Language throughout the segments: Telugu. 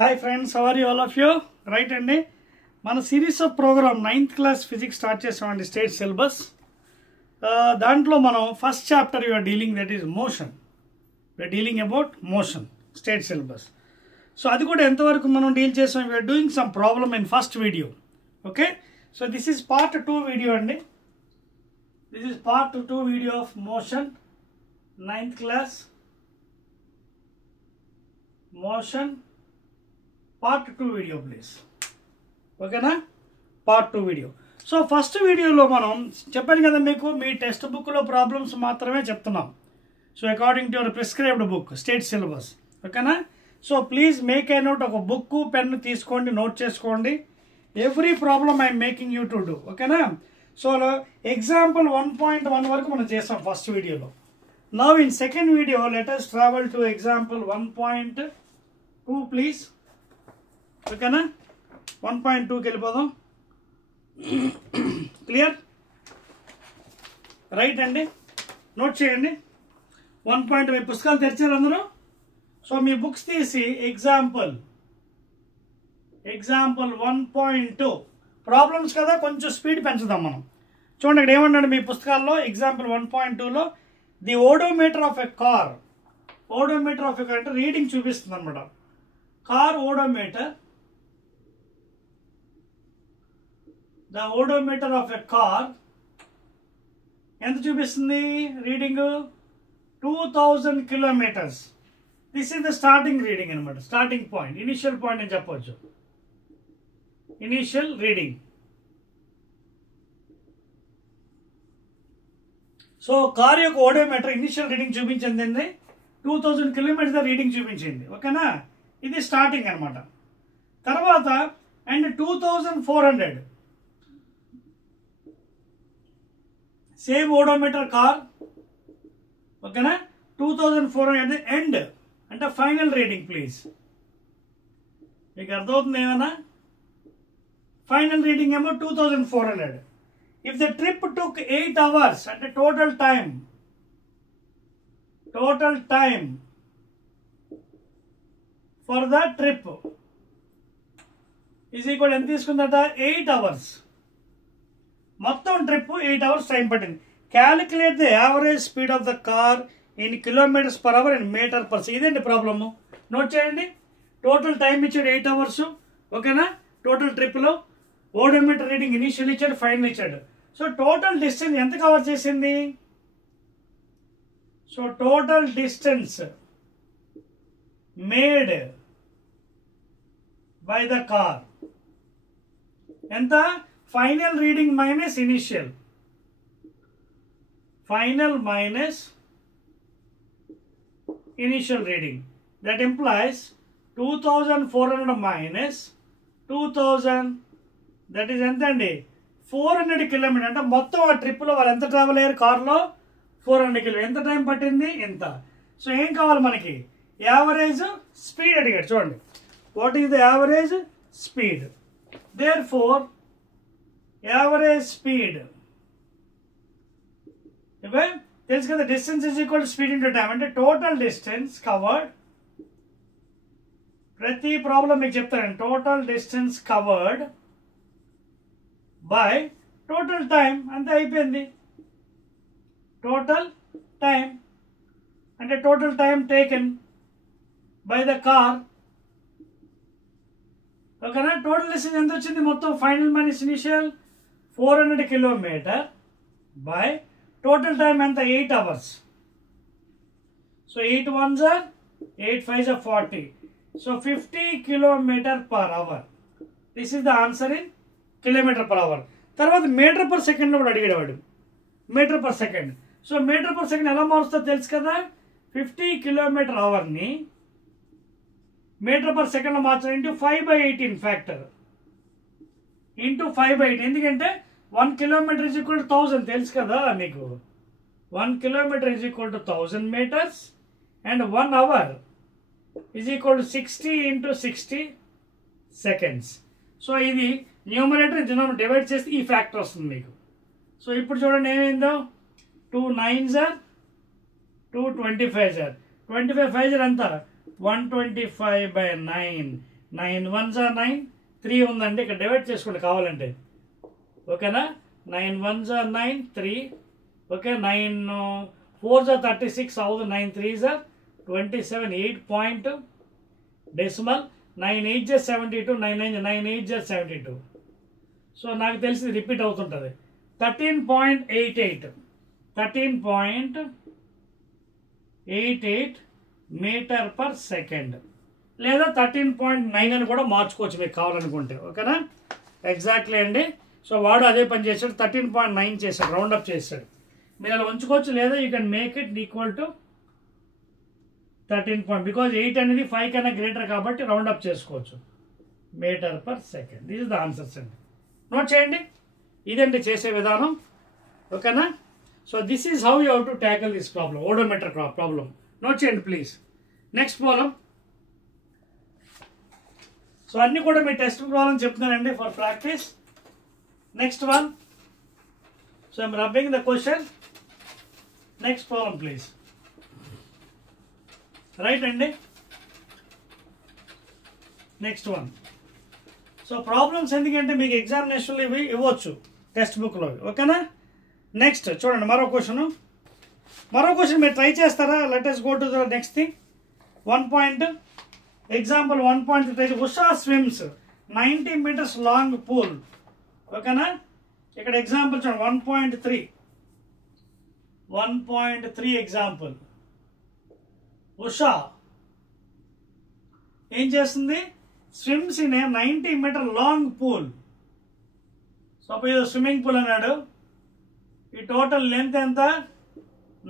Hi friends, how are you all of you? Right అండి మన series of program 9th class physics start చేసామండి స్టేట్ సిలబస్. దాంట్లో మనం first chapter you're dealing that is motion. You're dealing about motion state syllabus. So అది కూడా ఎంతవరకు మనం డీల్ చేసాం, you're doing some problem in first video. Okay, so this is part 2 video అండి. This is part 2 video of motion 9th class motion part 2 video please. ఓకేనా, పార్ట్ 2 వీడియో. సో ఫస్ట్ వీడియోలో మనం చెప్పాను కదా మీకు, మీ టెక్స్ట్ బుక్లో ప్రాబ్లమ్స్ మాత్రమే చెప్తున్నాం. So according to your prescribed book state syllabus. ఓకేనా, so please make a note. ఒక బుక్ పెన్ తీసుకోండి, నోట్ చేసుకోండి. Every problem I'm making you to do. ఓకేనా, సో ఎగ్జాంపుల్ 1.1 వరకు మనం చేస్తాం ఫస్ట్ వీడియోలో. Now in second video let us travel to example 1.2 please. ఓకేనా, 1.2కి వెళ్ళిపోదాం. క్లియర్, రైట్ అండి, నోట్ చేయండి. 1.2 మీ పుస్తకాలు తెరిచారు అందరూ. సో మీ బుక్స్ తీసి ఎగ్జాంపుల్ 1.2 ప్రాబ్లమ్స్ కదా, కొంచెం స్పీడ్ పెంచుదాం మనం. చూడండి ఇక్కడ ఏమన్నాడు మీ పుస్తకాల్లో. ఎగ్జాంపుల్ 1.2లో the odometer of a car. Odometer of a car అంటే రీడింగ్ చూపిస్తుంది అనమాట. Car odometer, the odometer of a car ఎంత చూపిస్తుంది reading? 2000 kilometers. This is the starting reading అనమాట, స్టార్టింగ్ పాయింట్, ఇనిషియల్ పాయింట్ అని చెప్పవచ్చు. Initial reading. సో కార్ యొక్క ఓడోమీటర్ ఇనిషియల్ రీడింగ్ చూపించింది 2000 kilometers రీడింగ్ చూపించింది. ఓకేనా, ఇది స్టార్టింగ్ అనమాట. తర్వాత అండ్ 2400 సేమ్ ఓడోమీటర్ కార్. ఓకేనా, 2400 ఎండ్ అంటే ఫైనల్ రీడింగ్. ప్లీజ్ మీకు అర్థమవుతుంది ఏమన్నా? ఫైనల్ రీడింగ్ ఏమో 2400. If the trip took 8 hours అంటే total time for the trip is equal ఎంత తీసుకుందట? 8 hours. మొత్తం ట్రిప్ 8 hours టైం పట్టింది. Calculate the average speed of the car in kilometers per hour and meter per second. ఇదేంటి ప్రాబ్లము, నోట్ చేయండి. టోటల్ టైం ఇచ్చాడు 8 hours. ఓకేనా, టోటల్ ట్రిప్లో ఓడోమీటర్ రీడింగ్ ఇనిషియల్ ఇచ్చాడు, ఫైనల్ ఇచ్చాడు. సో టోటల్ డిస్టెన్స్ ఎంత కవర్ చేసింది? So total distance made by the car ఎంత? Final reading minus initial. Final minus initial reading. That implies 2400 minus 2000. That is ఎంత అండి? 400 kilometers. అంటే మొత్తం ఆ ట్రిప్లో వాళ్ళు ఎంత ట్రావెల్ అయ్యారు కార్లో? 400 kilometers. ఎంత టైం పట్టింది? ఎంత. సో ఏం కావాలి మనకి? యావరేజ్ స్పీడ్ అడిగాడు. చూడండి, what is the average speed? Therefore average speed ఇవే తెలుసు కదా. Distance is equal to speed into time. అంటే టోటల్ డిస్టెన్స్ కవర్డ్, ప్రతి ప్రాబ్లం మీకు చెప్తాను. Total distance covered by total time. అంతే, అయిపోయింది. టోటల్ టైం అంటే total time taken by the car. ఓకేనా, టోటల్ డిస్టెన్స్ ఎంత వచ్చింది? మొత్తం ఫైనల్ మైనస్ ఇనిషియల్ 400 kilometers బై టోటల్ టైం ఎంత? 8 hours. So 8 ones are 8 5s are 40. So 50 kilometers per hour. This is the answer in kilometer per hour. తర్వాత మీటర్ పర్ సెకండ్లో కూడా అడిగేవాడు. Meter per second. So meter per second ఎలా మారుస్తుందో తెలుసు కదా. 50 km/h మీటర్ పర్ సెకండ్లో మార్చాలి ఇంటూ 5/18 ఫ్యాక్టర్ ఇంటూ 5/8. ఎందుకంటే 1 kilometer ఈజ్ ఈక్వల్ టు 1000 తెలుసు కదా మీకు. 1 kilometer is equal to 1000 meters and 1 hour is equal to 60 into 60 seconds. So ఇది న్యూమరేటర్ డినామినేటర్ డివైడ్ చేస్తే ఈ ఫ్యాక్టర్ వస్తుంది మీకు. సో ఇప్పుడు చూడండి ఏమైందో. 2 9s are 2 25s are 25 5s are ఎంత? 125/9 9 1s are 9, 3 ఉందండి, ఇక్కడ డివైడ్ చేసుకోండి కావాలంటే. ఓకేనా, 9 1s are 9, 3. Okay, 9 4s are 36 అవుతుంది, 9 3s are 27, 8 point decimal, 9 8s are 72, 9 8s are 72. So నాకు తెలిసి రిపీట్ అవుతుంటుంది. 13.88 మీటర్ పర్ సెకండ్, లేదా 13.9 అని కూడా మార్చుకోవచ్చు మీకు కావాలనుకుంటే. ఓకేనా, ఎగ్జాక్ట్లీ అండి. సో వాడు అదే పని చేశాడు, 13.9 చేశాడు, రౌండప్ చేశాడు. మీరు అలా ఉంచుకోవచ్చు, లేదా you can make it equal to 13 because 8 అనేది 5 కన్నా గ్రేటర్ కాబట్టి రౌండప్ చేసుకోవచ్చు. Meter per second, this is the answers అండి. నోట్ చేయండి, ఇదండి చేసే విధానం. ఓకేనా, so this is how you how to tackle this problem, odometer problem. Note చేయండి ప్లీజ్. Next problem. సో అన్నీ కూడా మీ టెస్ట్ ప్రాబ్లం చెప్తున్నానండి for practice. Next one. So I'm rubbing the question. Next problem please. Right అండి. Next one. సో ప్రాబ్లమ్స్ ఎందుకంటే మీకు ఎగ్జామినేషన్లో ఇవి ఇవ్వచ్చు టెక్స్ట్ బుక్లో. ఓకేనా, నెక్స్ట్ చూడండి మరో క్వశ్చన్ మీరు ట్రై చేస్తారా? Let us go to the next thing. 1 point example 1.3. Usha SVIMS 90 meters long pool. ఓకేనా, ఇక్కడ ఎగ్జాంపుల్ చూడండి 1.3 ఎగ్జాంపుల్. ఉషా ఏం చేస్తుంది? SVIMS in a 90 meter long pool. Suppose swimming pool అన్నాడు, ఈ టోటల్ లెంత్ ఎంత?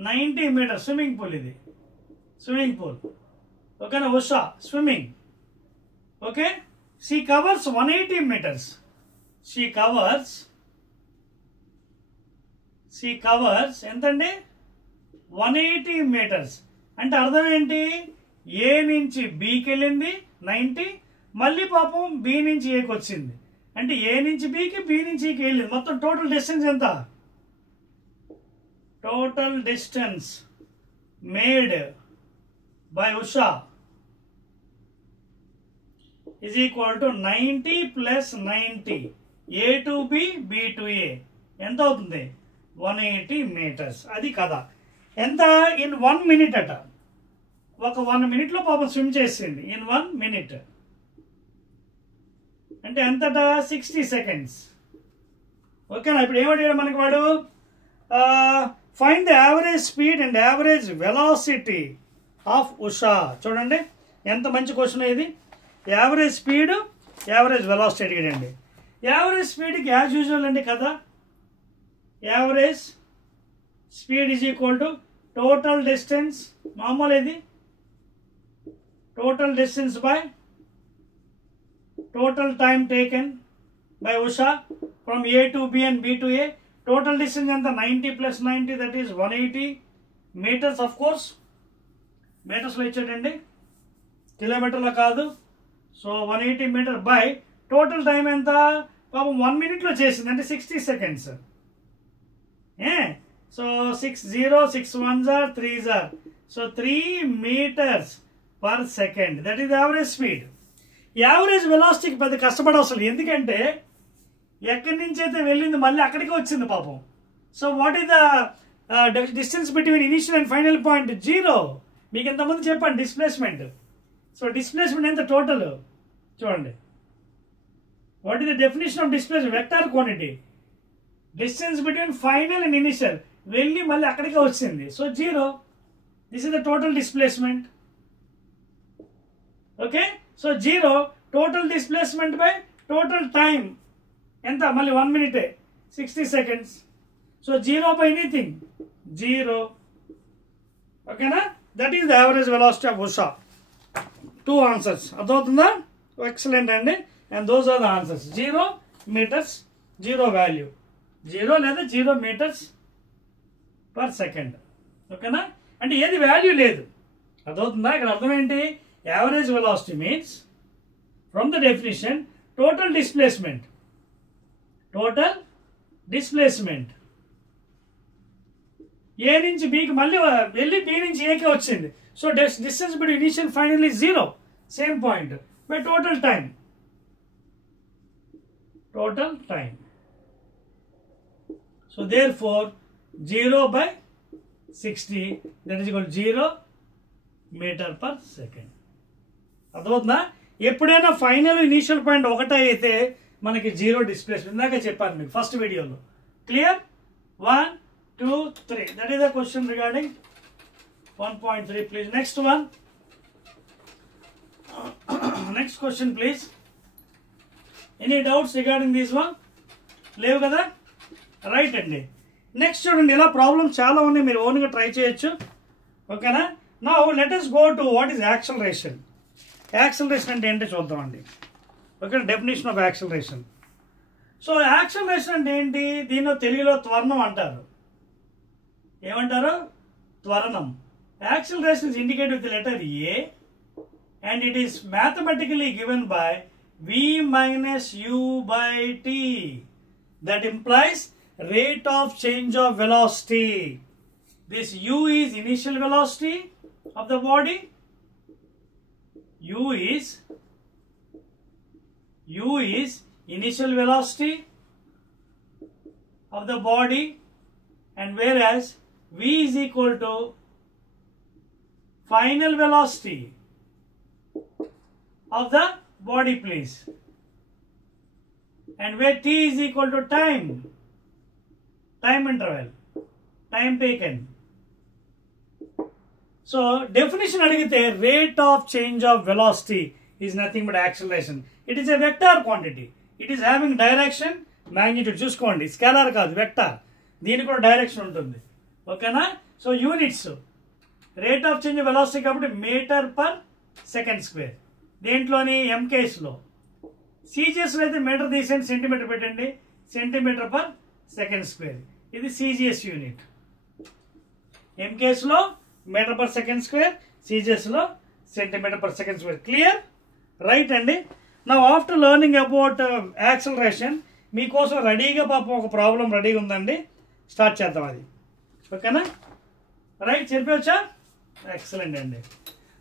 90 meters స్విమ్మింగ్ పూల్. ఇది స్విమ్మింగ్ పూల్. ఓకేనా, Usha swimming. Okay, she covers 180 meters. She covers ఎంతండి? 180 meters. అంటే అర్థం ఏంటి? ఏ నుంచి బికి వెళ్ళింది 90, మళ్ళీ పాపం బి నుంచి ఏకి వచ్చింది. అంటే ఏ నుంచి బికి, బి నుంచి ఏకి వెళ్ళింది. మొత్తం టోటల్ డిస్టెన్స్ ఎంత? Total distance made by Usha is equal to 90 plus 90, A to B, B to A. ఎంత అవుతుంది? 180 meters. అది కదా. ఎంత? ఇన్ 1 minute అట. ఒక 1 minute లో పాపం స్విమ్ చేసింది. ఇన్ 1 minute అంటే ఎంతట? 60 seconds. ఓకేనా, ఇప్పుడు ఏమడిగాడు మనకి వాడు? Find the average speed and average velocity of Usha. చూడండి ఎంత మంచి క్వశ్చన్ ఇది. యావరేజ్ స్పీడ్, యావరేజ్ వెలాసిటీ అడిగాడండి. యావరేజ్ స్పీడ్కి యాజ్ యూజువల్ అండి కదా, average speed is equal to total distance, మామూలు ఇది total distance by total time taken by Usha from A to B and B to A. Total distance ఎంత? 90 plus 90, that is 180 meters. Of course మీటర్స్లో ఇచ్చాడండి, కిలోమీటర్లో కాదు. So 180 meter by total time ఎంత? పాపం 1 minute చేసింది, అంటే 60 seconds. So 6 1s are 3s are. So 3 meters per second, that is average speed. Average వెలాసిటీకి పెద్ద కష్టపడవసరం, ఎందుకంటే ఎక్కడి నుంచి అయితే వెళ్ళింది మళ్ళీ అక్కడికి వచ్చింది పాపం. So what is the distance between initial and final point? 0. మీకు ఎంతమంది చెప్పండి డిస్ప్లేస్మెంట్. సో డిస్ప్లేస్మెంట్ ఎంత టోటల్? చూడండి, what is the definition of displacement? Vector quantity. Distance between final and initial, వెళ్ళి మళ్ళీ అక్కడికే వచ్చింది. So 0. This is the total displacement. Okay, so 0 total displacement by total time ఎంత? మళ్ళీ 1 minute 60 seconds. So 0 by anything 0. ఓకేనా, that is the average velocity of Usha. 2 answers. అర్థమవుతుందా? ఎక్సలెంట్ అండి. And those are the answers. 0 meters, 0 value, 0 లేదా 0 meters per second. ఓకేనా, అంటే ఏది వాల్యూ లేదు. అర్థమవుతుందా? ఇక్కడ అర్థం ఏంటి? Average velocity means from the definition total displacement. Total displacement A నుంచి బికి మళ్ళీ వెళ్ళి బి నుంచి ఏకే వచ్చింది. So distance between initial final is 0, same point. by total time. So therefore 0 by 60, that is equal to 0 meter per second. అర్థమవుతుందా? ఎప్పుడైనా ఫైనల్ ఇనీషియల్ పాయింట్ ఒకటే అయితే మనకి 0 డిస్ప్లేస్మెంట్. ఇందాక చెప్పాను మీకు ఫస్ట్ వీడియోలో. Clear? 1 2 3. That is the question regarding 1.3. Please next one. Next question please. Any doubts regarding this one? లేవు కదా? రైట్ అండి. నెక్స్ట్ చూడండి, ఇలా ప్రాబ్లమ్స్ చాలా ఉన్నాయి, మీరు ఓన్గా ట్రై చేయొచ్చు. ఓకేనా? Now let us go to what is acceleration. Acceleration అంటే ఏంటో చూద్దామండి. Okay, definition of acceleration. So acceleration అంటే ఏంటి? దీనిలో తెలుగులో త్వరణం అంటారు. ఏమంటారు? త్వరణం. Acceleration is indicated with the letter A and it is mathematically given by v minus u by t. That implies rate of change of velocity. This u is initial velocity of the body. U is initial velocity of the body, and whereas v is equal to final velocity of the body, please, and where t is equal to time interval, time taken. So definition adigite, rate of change of velocity is nothing but acceleration. It is a vector quantity. It is having direction, magnitude. చూసుకోండి, స్కేలార్ కాదు, వెక్టార్. దీనికి కూడా డైరెక్షన్ ఉంటుంది. ఓకేనా? So units, rate of change velocity కాబట్టి మీటర్ పర్ సెకండ్ స్క్వేర్. దేంట్లోని? ఎంకేస్లో. సీజిఎస్లో అయితే మీటర్ తీసేయండి, సెంటీమీటర్ పెట్టండి, సెంటీమీటర్ పర్ సెకండ్ స్క్వేర్. ఇది సిజిఎస్ యూనిట్. ఎంకేస్లో మీటర్ పర్ సెకండ్ స్క్వేర్, సిజిఎస్లో centimetre per second square. Clear? Right అండి. నా ఆఫ్టర్ లెర్నింగ్ అబౌట్ యాక్సలరేషన్ మీకోసం రెడీగా పాపం ఒక ప్రాబ్లం రెడీగా ఉందండి, స్టార్ట్ చేద్దాం అది. ఓకేనా? రైట్, చెప్పవచ్చా? ఎక్సలెంట్ అండి.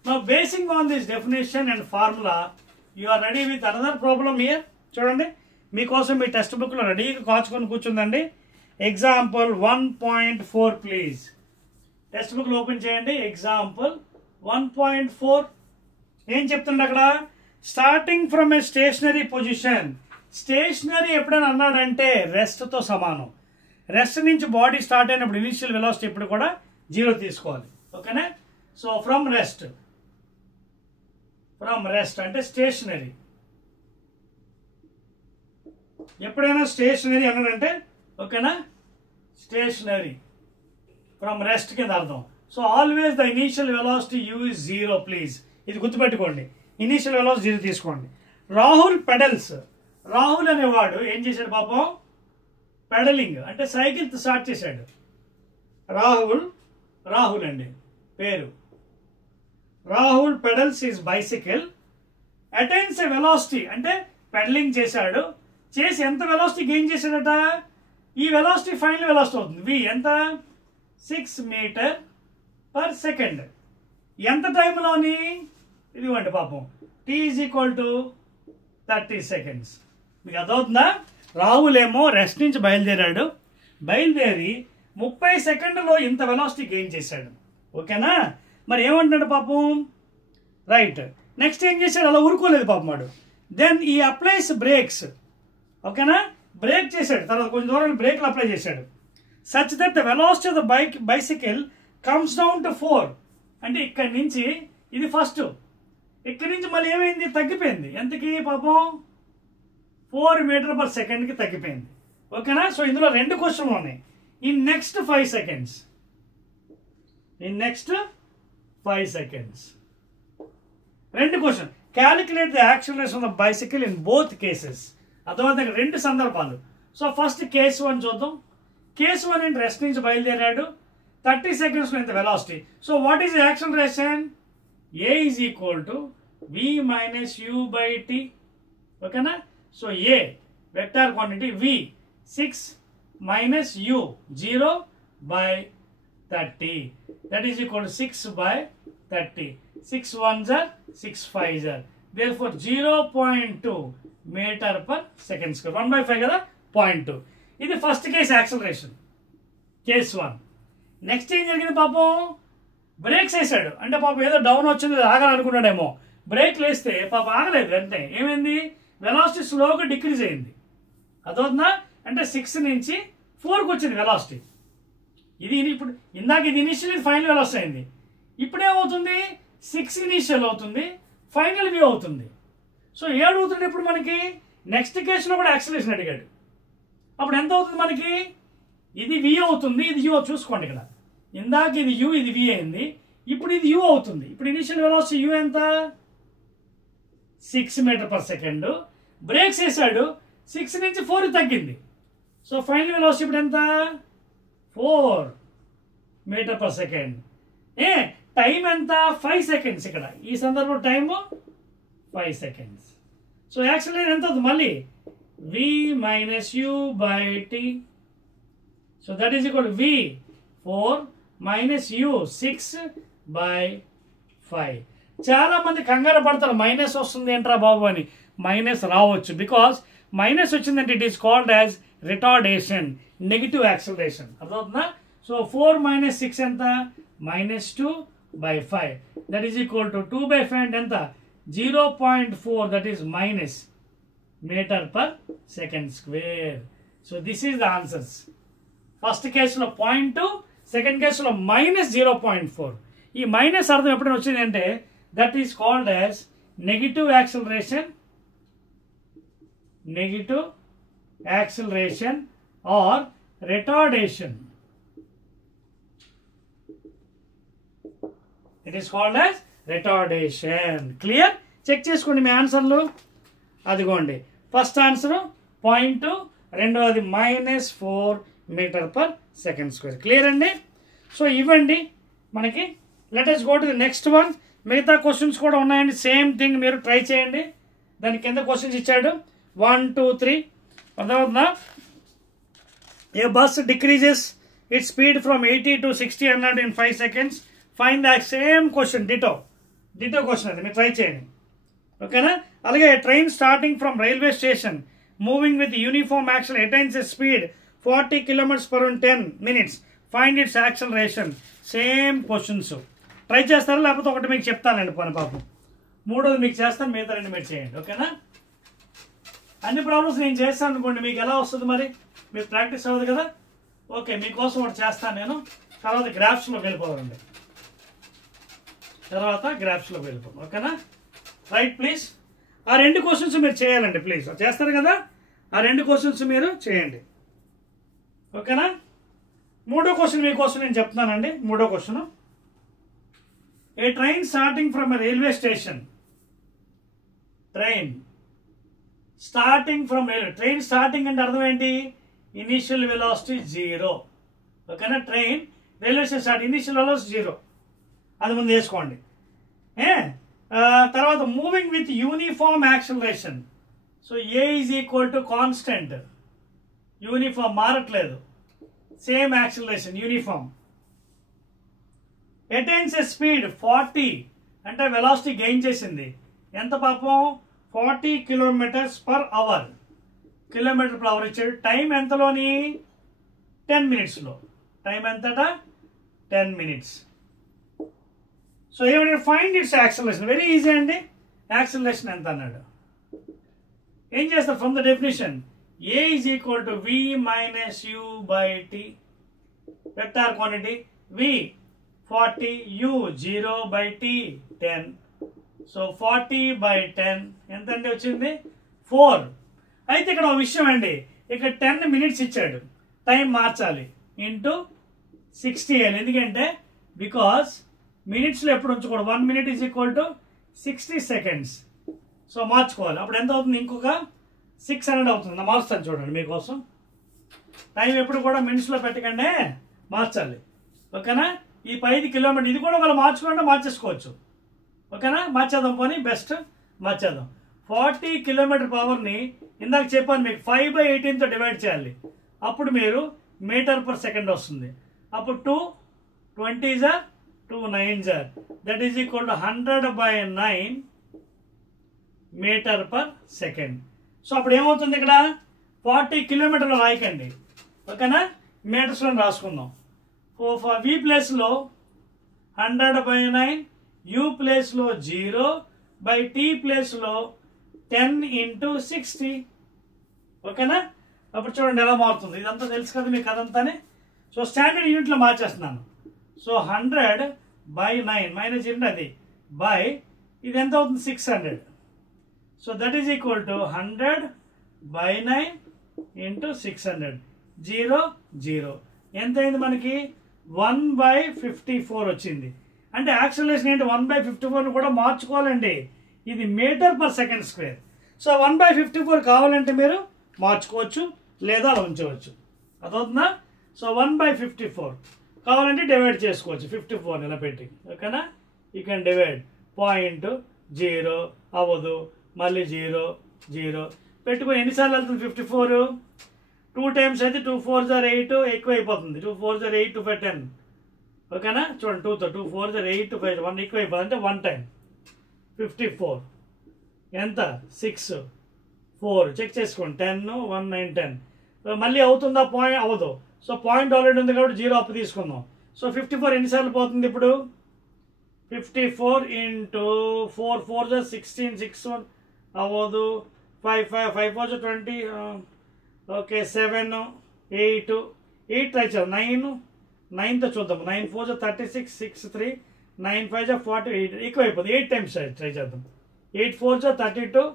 Now basing on this definition and formula, you are ready with another problem here. చూడండి, మీకోసం మీ టెక్స్ట్ బుక్లో రెడీగా కాచుకొని కూర్చుందండి. Example 1.4 please. టెక్స్ట్ బుక్లో ఓపెన్ చేయండి. ఎగ్జాంపుల్ 1.4 ఏం చెప్తుండే అక్కడ? Starting from a stationary position. Stationary ఎప్పుడైనా అన్నాడంటే రెస్ట్తో సమానం. రెస్ట్ నుంచి బాడీ స్టార్ట్ అయినప్పుడు ఇనిషియల్ వెలాసిటీ ఎప్పుడు కూడా 0 తీసుకోవాలి. ఓకేనా? సో ఫ్రమ్ రెస్ట్ అంటే స్టేషనరీ. ఎప్పుడైనా స్టేషనరీ అన్నాడంటే ఓకేనా, స్టేషనరీ ఫ్రమ్ రెస్ట్ కింద అర్థం. So always the initial velocity u is 0 please. ఇది గుర్తుపెట్టుకోండి, ఇనీషియల్ వెలాసిటీ 0 తీసుకోండి. రాహుల్ పెడల్స్. రాహుల్ అనేవాడు ఏం చేశాడు పాపం? పెడలింగ్ అంటే సైకిల్ స్టార్ట్ చేశాడు. రాహుల్ అండి పేరు. Rahul pedals is bicycle, attains a velocity అంటే పెడలింగ్ చేశాడు. చేసి ఎంత వెలాసిటీ గెయిన్ చేశాడట? ఈ వెలాసిటీ ఫైనల్ వెలాసిటీ అవుతుంది. v ఎంత? 6 మీటర్ పర్ సెకండ్. ఎంత టైంలోని? ఇదిగోండి పాపం, t is equal to 30 seconds. మీకు అర్థమవుతుందా? రాహుల్ ఏమో రెస్ట్ నుంచి బయలుదేరి 30 సెకండ్లో ఇంత వెలాసిటీ గెయిన్ చేశాడు. ఓకేనా? మరి ఏమంటున్నాడు పాపం? రైట్, నెక్స్ట్ ఏం చేశాడు? అలా ఊరుకోలేదు పాపం వాడు. దెన్ ఈ అప్లైస్ బ్రేక్స్. ఓకేనా? బ్రేక్ చేశాడు, తర్వాత కొంచెం దూరం బ్రేక్లు అప్లై చేశాడు. Such that the velocity of the bicycle comes down to 4. అంటే ఇక్కడి నుంచి ఇది ఫస్ట్, ఇక్కడి నుంచి మళ్ళీ ఏమైంది? తగ్గిపోయింది. ఎంతకి పాపం? 4 మీటర్ పర్ సెకండ్కి తగ్గిపోయింది. ఓకేనా? సో ఇందులో 2 క్వశ్చన్లు ఉన్నాయి. ఇన్ నెక్స్ట్ 5 సెకండ్స్ రెండు question. Calculate the acceleration of the bicycle in both cases. అర్థమైంది? 2 సందర్భాలు. సో ఫస్ట్ కేస్ 1 చూద్దాం. కేస్ 1 అంటే రెస్ట్ నుంచి బయలుదేరాడు, 30 సెకండ్స్లో ఇంత velocity. So what is acceleration? A is equal to v minus u by t. ఓకేనా? So A vector quantity, v 6 minus u 0 by 30. That is equal to 6 by 30. 6 1s are 6 5s are therefore 0.2 meter per second square. 1/5 కదా 0.2. ఇది first case acceleration, case 1. Next ఏం జరిగింది పాపం, బ్రేక్స్ వేసాడు. అంటే పాపం ఏదో డౌన్ వచ్చింది ఆగాలనుకున్నాడేమో, బ్రేక్ వేస్తే పాపం ఆగలేదు. వెంటనే ఏమైంది, వెలాసిటీ స్లోగా డిక్రీజ్ అయింది. అదవుతుందా, అంటే 6 నుంచి 4కి వచ్చింది వెలాసిటీ. ఇది ఇప్పుడు ఇందాక ఇది ఇనిషియల్, ఇది ఫైనల్ వెలాసిటీ అయింది. ఇప్పుడు ఏమవుతుంది, 6 ఇనిషియల్ అవుతుంది, ఫైనల్ వ్యూ అవుతుంది. సో ఏమవుతుంది ఇప్పుడు మనకి నెక్స్ట్ కేసులో కూడా యాక్సిలరేషన్ అడిగాడు. అప్పుడు ఎంత అవుతుంది మనకి, ఇది వి అవుతుంది, ఇది యూ. చూసుకోండి ఇక్కడ, ఇందాక ఇది యూ, ఇది వి అయింది, ఇప్పుడు ఇది యూ అవుతుంది. ఇప్పుడు ఇనిషియల్ వెలాసిటీ యూ ఎంత, 6 మీటర్ పర్ సెకండ్. బ్రేక్స్ వేసాడు, 6 నుంచి 4 తగ్గింది. సో ఫైనల్ వెలాసిటీ ఇప్పుడు ఎంత, 4 మీటర్ పర్ సెకండ్. టైం ఎంత, 5 సెకండ్స్. ఇక్కడ ఈ సందర్భంలో టైము 5 సెకండ్స్. సో యాక్సిలరేషన్ ఎంత అవుతుంది మళ్ళీ, v minus u by t. So that is equal to v 4 minus u 6 by 5. చాలా మంది కంగారు పడతారు, మైనస్ వస్తుంది ఏంట్రా బాబు అని. మైనస్ రావచ్చు, బికాస్ మైనస్ వచ్చిందంటే it is called as retardation, negative acceleration. అర్థమవుతుందా. సో 4 minus 6 ఎంత, -2 by 5. That is equal to 2 by 5 అంటే ఎంత, 0.4, that is minus meter per second square. So this is the answers. First కేసులో 0.2, సెకండ్ కేసులో -0.4. ఈ మైనస్ అర్థం ఎప్పుడైనా వచ్చింది అంటే that is called as negative acceleration or retardation. It is called as retardation. Clear, check చేసుకోండి మీ ఆన్సర్లు. అదిగోండి, ఫస్ట్ ఆన్సర్ 0.2, రెండవది -4 meter per second square. Clear అండి. సో ఇవ్వండి మనకి. Let us go to the next one. మిగతా క్వశ్చన్స్ కూడా ఉన్నాయండి, సేమ్ థింగ్ మీరు ట్రై చేయండి. దాని కింద క్వశ్చన్స్ ఇచ్చాడు 1, 2, 3. అర్థమవుతుందా. A bus decreases it speed from 80 to 60 అన్నాడు in 5 seconds. Find the same question, ditto question అది మీరు ట్రై చేయండి. ఓకేనా. అలాగే train starting from railway station moving with uniform action attains a speed 40 kilometers per hour in 10 minutes. Find its acceleration. Same questions try చేస్తారా, లేకపోతే ఒకటి మీకు చెప్తానండి పని పాపం, మూడోది మీకు చేస్తాను, మిగతా 2 మీరు చేయండి. ఓకేనా. అన్ని ప్రాబ్లమ్స్ నేను చేస్తాను అనుకోండి, మీకు ఎలా వస్తుంది మరి, మీరు ప్రాక్టీస్ అవ్వదు కదా. ఓకే, మీకోసం ఒకటి చేస్తాను నేను. తర్వాత గ్రాఫ్స్లోకి వెళ్ళిపోవాలండి, ఓకేనా. Right please. ఆ 2 క్వశ్చన్స్ మీరు చేయాలండి ప్లీజ్. చేస్తారు కదా, ఆ 2 క్వశ్చన్స్ మీరు చేయండి. ఓకేనా. మూడో క్వశ్చన్ మీకోసం నేను చెప్తున్నానండి. మూడో question, a train starting from a railway station. Train starting అంటే అర్థం ఏంటి, ఇనిషియల్ వెలాసిటీ 0. ఓకేనా. Train railway station start, initial velocity 0, అది ముందు వేసుకోండి. తర్వాత moving with uniform acceleration. So a is equal to constant, uniform మారట్లేదు, same acceleration uniform. Attains a speed 40 అంటే వెలాసిటీ గెయిన్ చేసింది. ఎంత పాపం, 40 kilometers per hour. Kilometre per hour ఇచ్చాడు. టైం ఎంతలోని, 10 minutesలో. టైం ఎంతట, 10 minutes. సో ఏమంటే find its acceleration. Very easy అండి. యాక్సిలరేషన్ ఎంత అన్నాడు, ఏం చేస్తారు, from the definition A is equal to V minus U by T. Vector quantity V 40, U 0 by T 10. So 40 by 10 ఎంత అంటే వచ్చింది 4. అయితే ఇక్కడ ఒక విషయం అండి, ఇక్కడ 10 minutes ఇచ్చాడు, టైం మార్చాలి ఇంటూ 60 ఎందుకంటే బికాస్ మినిట్స్లో ఎప్పుడు ఉంచకూడదు. 1 minute is equal to 60 seconds. So మార్చుకోవాలి. అప్పుడు ఎంత అవుతుంది, ఇంకొక 600 అవుతుంది. మార్చుతాను చూడండి మీకోసం. టైం ఎప్పుడు కూడా మినిట్స్లో పెట్టకండి, మార్చాలి. ఓకేనా. ఈ 5 kilometers ఇది కూడా వాళ్ళు మార్చుకుంటే మార్చేసుకోవచ్చు. ఓకేనా. మార్చేద్దాం, పోనీ బెస్ట్ మార్చేద్దాం. 40 km/h ఇందాక చెప్పాను మీకు 5/18తో డివైడ్ చేయాలి. అప్పుడు మీరు మీటర్ పర్ సెకండ్ వస్తుంది. అప్పుడు 2 20s 2 9s that is equal to 100/9 meter per second. So అప్పుడు ఏమవుతుంది, ఇక్కడ 40 కిలోమీటర్లు రాయకండి, ఓకేనా, మీటర్స్లో రాసుకుందాం. వి ప్లేస్లో 100/9, యూ ప్లేస్లో 0/t ప్లేస్లో 10 × 60, ఓకేనా. అప్పుడు చూడండి ఎలా మారుతుంది. ఇదంతా తెలుసు కదా మీకు అదంతానే. సో స్టాండర్డ్ యూనిట్లో మార్చేస్తున్నాను. సో 100/9 మైనస్ చేయండి, అది బై ఇది ఎంత అవుతుంది 600. So that is equal to 100/9 × 600, 0 0. ఎంత అయింది మనకి 1/54 వచ్చింది. అంటే యాక్సిలరేషన్ ఏంటి 1/54 కూడా మార్చుకోవాలండి. ఇది meter per second square. So 1/54 కావాలంటే మీరు మార్చుకోవచ్చు లేదా అలా ఉంచవచ్చు, అదవుతుందా. సో 1/54 కావాలంటే డివైడ్ చేసుకోవచ్చు 54 ఇలా పెట్టి, ఓకేనా. యూ కెన్ డివైడ్ 0.0 అవ్వదు, మళ్ళీ 0 0 పెట్టుకుని ఎన్నిసార్లు వెళ్తుంది 54, 2 టైమ్స్ అయితే 2 4s are 8 ఎక్కువ అయిపోతుంది. 2 4s are 8, 2 5 10, ఓకేనా. చూడండి 2తో 2 4s are 8, 2 5 1 ఎక్కువ అయిపోతుంది. అంటే 1 టైం 54 ఎంత 6 4 చెక్ చేసుకోండి. 10 1 9 10 మళ్ళీ అవుతుందా, పాయింట్ అవ్వదు. సో పాయింట్ ఆల్రెడీ ఉంది కాబట్టి 0 అప్పు తీసుకుందాం. సో 54 ఎన్నిసార్లు పోతుంది ఇప్పుడు 54 × 4 4s are 16 6 1 అవ్వదు, 5 5 5 4s are 20, ఓకే 7 8 ట్రై చేద్దాం. 9తో చూద్దాం. 9 4s are 36 6 3 9 5s are 40 8 ఎక్కువ అయిపోతుంది. 8 టైమ్స్ ట్రై చేద్దాం. 8 4s are 32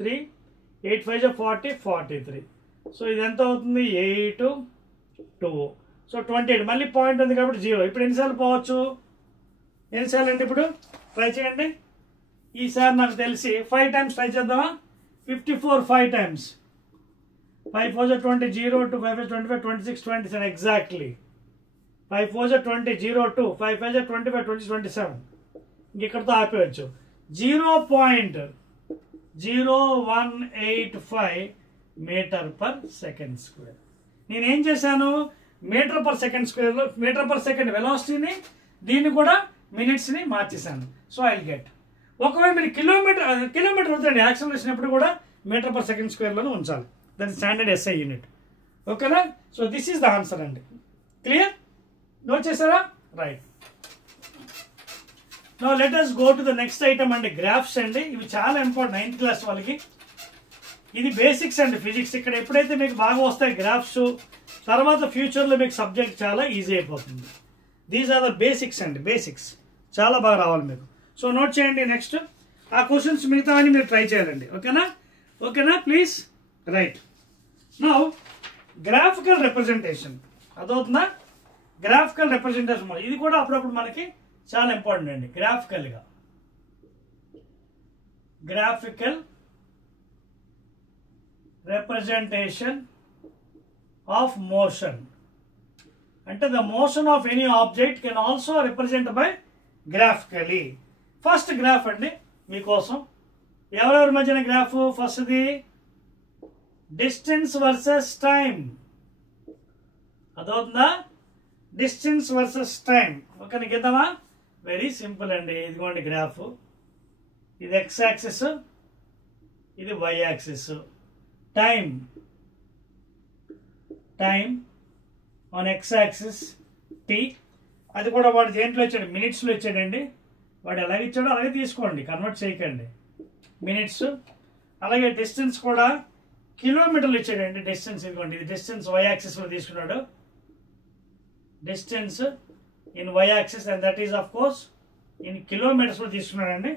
3 8 5s are 40 43. So ఇది ఎంత అవుతుంది 8 2. సో 28 మళ్ళీ పాయింట్ ఉంది కాబట్టి 0. ఇప్పుడు ఎన్నిసార్లు పోవచ్చు, ఎన్నిసార్లు అంటే ఇప్పుడు ట్రై చేయండి. ఈసారి నాకు తెలిసి 5 టైమ్స్ ట్రై చేద్దామా. 54 5 times, 5 4s are 20 0 2 5 is 25 26 27 exactly. 5 4s are 20 0 2 5 5s are 25 26 27 ఇక్కడతో ఆపేయచ్చు. 0.0185 మీటర్ పర్ సెకండ్ స్క్వేర్. నేనేం చేశాను, మీటర్ పర్ సెకండ్ స్క్వేర్లో మీటర్ పర్ సెకండ్ వెలాసిటీని దీన్ని కూడా మినిట్స్ని మార్చేశాను. So I get. ఒకవేళ మీరు కిలోమీటర్ అవుతుంది యాక్సిలరేషన్ ఎప్పుడు కూడా మీటర్ పర్ సెకండ్ స్క్వేర్లోనే ఉంచాలి. దట్ స్టాండర్డ్ SI యూనిట్, ఓకేనా. So this is the answer అండి. క్లియర్, నోట్ చేశారా, right. Now let us go to the next item అండి, గ్రాఫ్స్ అండి. ఇవి చాలా ఇంపార్టెంట్ 9th క్లాస్ వాళ్ళకి. ఇది బేసిక్స్ అండి ఫిజిక్స్. ఇక్కడ ఎప్పుడైతే మీకు బాగా వస్తాయి గ్రాఫ్స్, తర్వాత ఫ్యూచర్లో మీకు సబ్జెక్ట్ చాలా ఈజీ అయిపోతుంది. దీస్ ఆర్ ద బేసిక్స్ అండి, బేసిక్స్ చాలా బాగా రావాలి మీకు. సో నోట్ చేయండి. నెక్స్ట్ ఆ క్వశ్చన్స్ మిగతా అని మీరు ట్రై చేయాలండి, ఓకేనా. ఓకేనా, please right. Now graphical representation అదవుతుందా. గ్రాఫికల్ రిప్రజెంటేషన్ ఇది కూడా అప్పుడప్పుడు మనకి చాలా ఇంపార్టెంట్ అండి. Graphical representation of motion. అంటే the motion of any object can also represent by graphically. First graph అండి మీకోసం. ఎవరెవరి మధ్యన గ్రాఫ్, ఫస్ట్ది డిస్టెన్స్ వర్సెస్ టైం, అదవుతుందా. డిస్టెన్స్ వర్సెస్ టైం, ఓకే గీద్దామా. వెరీ సింపుల్ అండి. ఇదిగోండి గ్రాఫ్, ఇది x యాక్సిస్, ఇది y axis. Time on x axis t, అది కూడా వాడు దేంట్లో ఇచ్చాడు, మినిట్స్లో ఇచ్చాడండి. వాడు ఎలాగ ఇచ్చాడో అలాగే తీసుకోండి, కన్వర్ట్ చేయకండి మినిట్స్. అలాగే డిస్టెన్స్ కూడా కిలోమీటర్లు ఇచ్చాడండి. డిస్టెన్స్ ఇదిగోండి, ఇది డిస్టెన్స్ y యాక్సిస్లో తీసుకున్నాడు. Distance in y axis and that is of course in కిలోమీటర్స్లో తీసుకున్నాడండి.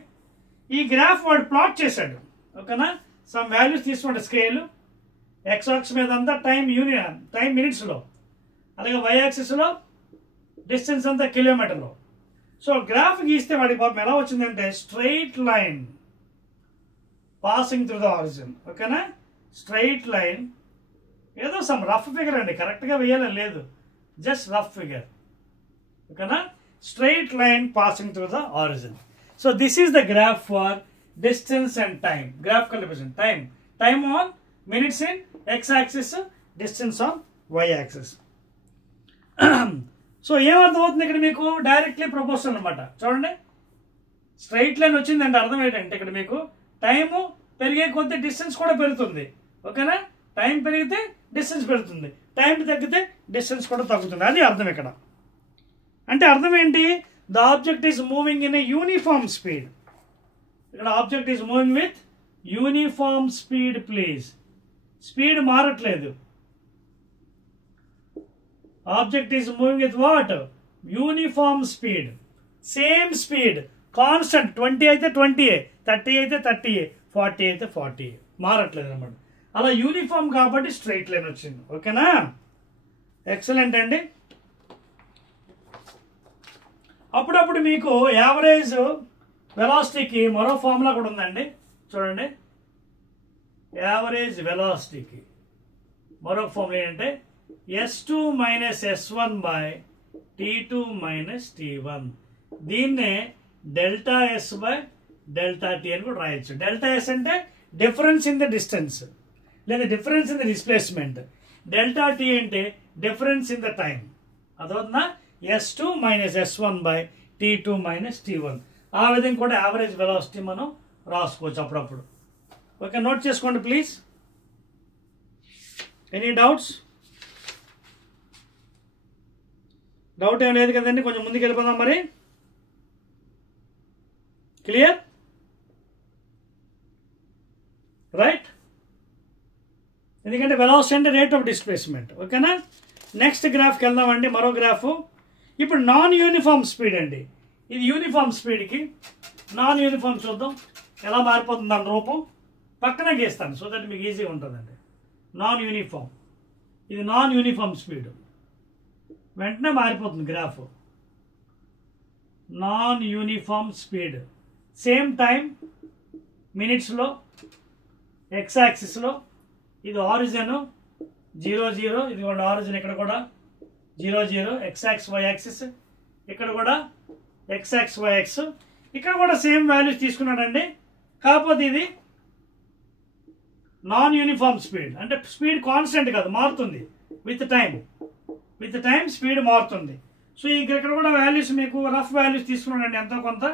ఈ గ్రాఫ్ వాడు ప్లాట్ చేశాడు, ఓకేనా. సమ్ వాల్యూస్ తీసుకుంటే స్కేల్ x యాక్సిస్ మీద అంతా టైం మినిట్స్లో, అలాగే y యాక్సిస్లో డిస్టెన్స్ అంతా కిలోమీటర్లో. సో గ్రాఫ్ గీస్తే వాడికి పాపం ఎలా వచ్చిందంటే straight line passing through the origin, ఓకేనా. స్ట్రైట్ లైన్, ఏదో సమ్ రఫ్ ఫిగర్ అండి, కరెక్ట్గా వేయాలని లేదు, జస్ట్ రఫ్ ఫిగర్, ఓకేనా. Straight line passing through the origin. So this is the graph for distance and time. Graphical representation. Time on minutes in x axis, distance on y axis. So ఏమర్థం అవుతుంది ఇక్కడ మీకు, డైరెక్ట్లీ ప్రపోర్షనల్ అనమాట. చూడండి స్ట్రైట్ లైన్ వచ్చిందంటే అర్థం ఏంటంటే ఇక్కడ మీకు టైము పెరిగే కొద్ది డిస్టెన్స్ కూడా పెరుగుతుంది. ఓకేనా? టైం పెరిగితే డిస్టెన్స్ పెరుగుతుంది, టైం తగ్గితే డిస్టెన్స్ కూడా తగ్గుతుంది. అది అర్థం ఇక్కడ. అంటే అర్థం ఏంటి? The object is moving in a uniform speed. ఇక్కడ object is moving with uniform speed. Please, speed మారట్లేదు. Object is moving with what? Uniform speed, same speed, constant. 20 అయితే 20, 30 అయితే 30, 40 అయితే 40, మారట్లేదు అన్నమాట. అలా యూనిఫామ్ కాబట్టి స్ట్రైట్ లైన్ వచ్చింది. ఓకేనా? ఎక్సలెంట్ అండి. అప్పుడప్పుడు మీకు యావరేజ్ వెలాసిటీకి మరో ఫార్ములా కూడా ఉందండి. చూడండి, యావరేజ్ వెలాసిటీకి మరొక ఫార్ములా ఏంటంటే S2 minus S1 by T2 minus T1. దీన్నే delta S by delta T అని కూడా రాయొచ్చు. డెల్టా ఎస్ అంటే డిఫరెన్స్ ఇన్ ద డిస్టెన్స్ లేదా difference in the displacement. Delta T అంటే డిఫరెన్స్ ఇన్ ద టైం. అదవుతుందా? S2 minus S1 by T2 minus T1. ఆ విధంగా కూడా యావరేజ్ వెలాసిటీ మనం రాసుకోవచ్చు అప్పుడప్పుడు. ఓకే, నోట్ చేసుకోండి ప్లీజ్. Any doubts? డౌట్ ఏం లేదు కదండి. కొంచెం ముందుకు వెళ్ళిపోదాం మరి. క్లియర్? రైట్? ఎందుకంటే వెలాసిటీ అంటే రేట్ ఆఫ్ డిస్ప్లేస్మెంట్. ఓకేనా? నెక్స్ట్ గ్రాఫ్కి వెళ్దామండి. మరో గ్రాఫ్. ఇప్పుడు నాన్ యూనిఫామ్ స్పీడ్ అండి. ఇది యూనిఫామ్ స్పీడ్కి నాన్ యూనిఫామ్ చూద్దాం ఎలా మారిపోతుంది దాని రూపం. పక్కనే గీస్తాను సో దట్ మీకు ఈజీగా ఉంటుందండి. నాన్ యూనిఫామ్, ఇది నాన్ యూనిఫామ్ స్పీడ్. వెంటనే మారిపోతుంది graph. Non uniform speed, same time మినిట్స్లో, ఎక్స్ యాక్సిస్లో. ఇది ఆరిజిన్ 0 0, ఇది కూడా ఆరిజిన్ ఇక్కడ కూడా 0 0, ఎక్స్ యాక్స్ వై యాక్సిస్ ఇక్కడ కూడా ఎక్స్ యాక్స్ వై యాక్స్. ఇక్కడ కూడా సేమ్ వాల్యూస్ తీసుకున్నాడండి. కాకపోతే ఇది నాన్ యూనిఫామ్ స్పీడ్, అంటే స్పీడ్ కాన్స్టెంట్ కాదు, మారుతుంది with time. With time speed మారుతుంది. సో ఇక్కడ కూడా వాల్యూస్ మీకు రఫ్ వాల్యూస్ తీసుకున్నాడండి. ఎంతో కొంత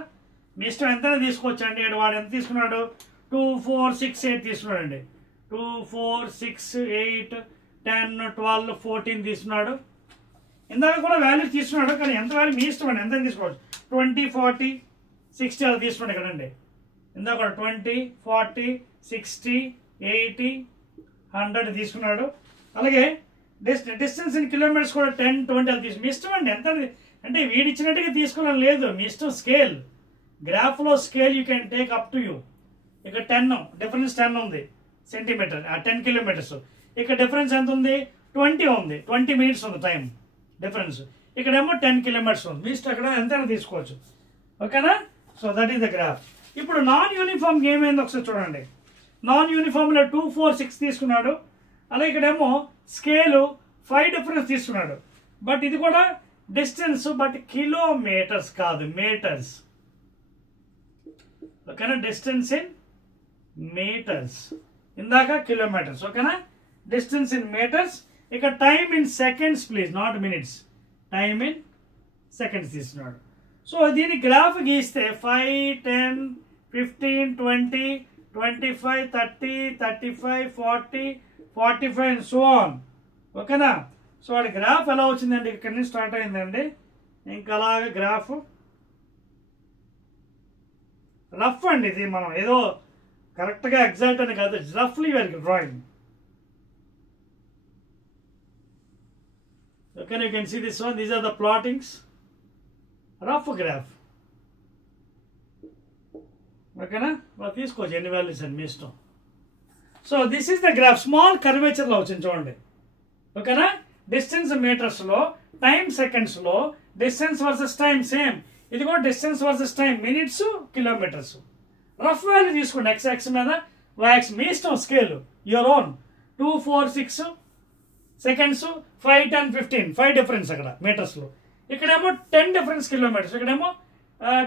మీ ఇష్టం ఎంతైనా తీసుకోవచ్చండి. ఇక్కడ వాడు ఎంత తీసుకున్నాడు? 2 4 6 8 తీసుకున్నాడండి. 2 4 6 8 10 12 14 తీసుకున్నాడు. ఇందాక కూడా వాల్యూస్ తీసుకున్నాడు, కానీ ఎంత వాల్యూ మీ ఇష్టం అండి, ఎంత తీసుకోవచ్చు. 20 40 60 అలా తీసుకున్నాడు కదండి. ఇందాక కూడా 20 40 60 80 100 తీసుకున్నాడు. అలాగే డిస్టెన్స్ ఇన్ కిలోమీటర్స్ కూడా 10 20 అలా తీసుకు. మీ ఇష్టం అండి ఎంత, అంటే వీడి ఇచ్చినట్టుగా తీసుకోవడం లేదు, మీ ఇష్టం. స్కేల్, గ్రాఫ్లో scale you can take up to you. ఇక్కడ 10 డిఫరెన్స్ 10 ఉంది సెంటీమీటర్, 10 కిలోమీటర్స్. ఇక్కడ డిఫరెన్స్ ఎంత ఉంది? 20 ఉంది, 20 మినిట్స్ ఉంది టైం డిఫరెన్స్. ఇక్కడేమో 10 కిలోమీటర్స్ ఉంది. మీ ఇష్టం అక్కడ ఎంతైనా తీసుకోవచ్చు. ఓకేనా? So that is the graph. ఇప్పుడు నాన్ యూనిఫామ్ ఏమైంది ఒకసారి చూడండి. నాన్ యూనిఫామ్లో 2 4 6 తీసుకున్నాడు. అలాగే ఇక్కడేమో స్కేలు 5 డిఫరెన్స్ తీసుకున్నాడు. బట్ ఇది కూడా డిస్టెన్స్, బట్ కిలోమీటర్స్ కాదు, మీటర్స్. ఓకేనా? డిస్టెన్స్ ఇన్ మీటర్స్, ఇందాక కిలోమీటర్స్. ఓకేనా? Distance in metres. ఇక్కడ time in seconds please, not minutes. Time in seconds తీసుకున్నాడు. సో దీని గ్రాఫ్ గీస్తే 5 10 15 20 25 30 35 40 45 అండ్ సో ఆన్. ఓకేనా? సో వాడి గ్రాఫ్ ఎలా వచ్చిందండి? ఇక్కడి నుంచి స్టార్ట్ అయిందండి. ఇంకా అలాగే గ్రాఫ్ రఫ్ అండి. ఇది మనం ఏదో కరెక్ట్గా ఎగ్జాక్ట్ అని కాదు, రఫ్లీ where drawing. Okay, you can see this one. These are the plottings. Rough graph. Okay, na? Well, this is any values and missed. So this is the graph. Small curvature lo vachindi chudandi. Okay, na? Distance meters lo, time seconds lo, distance versus time same. Idi kuda distance versus time minutes kilometers. Rough value తీసుకోండి. X axis మీద y axis మీ ఇష్టం. Scale your own. 2 4 6 seconds, 5 10 15 5 difference అక్కడ మీటర్స్లో. ఇక్కడేమో 10 డిఫరెన్స్ కిలోమీటర్స్. ఇక్కడేమో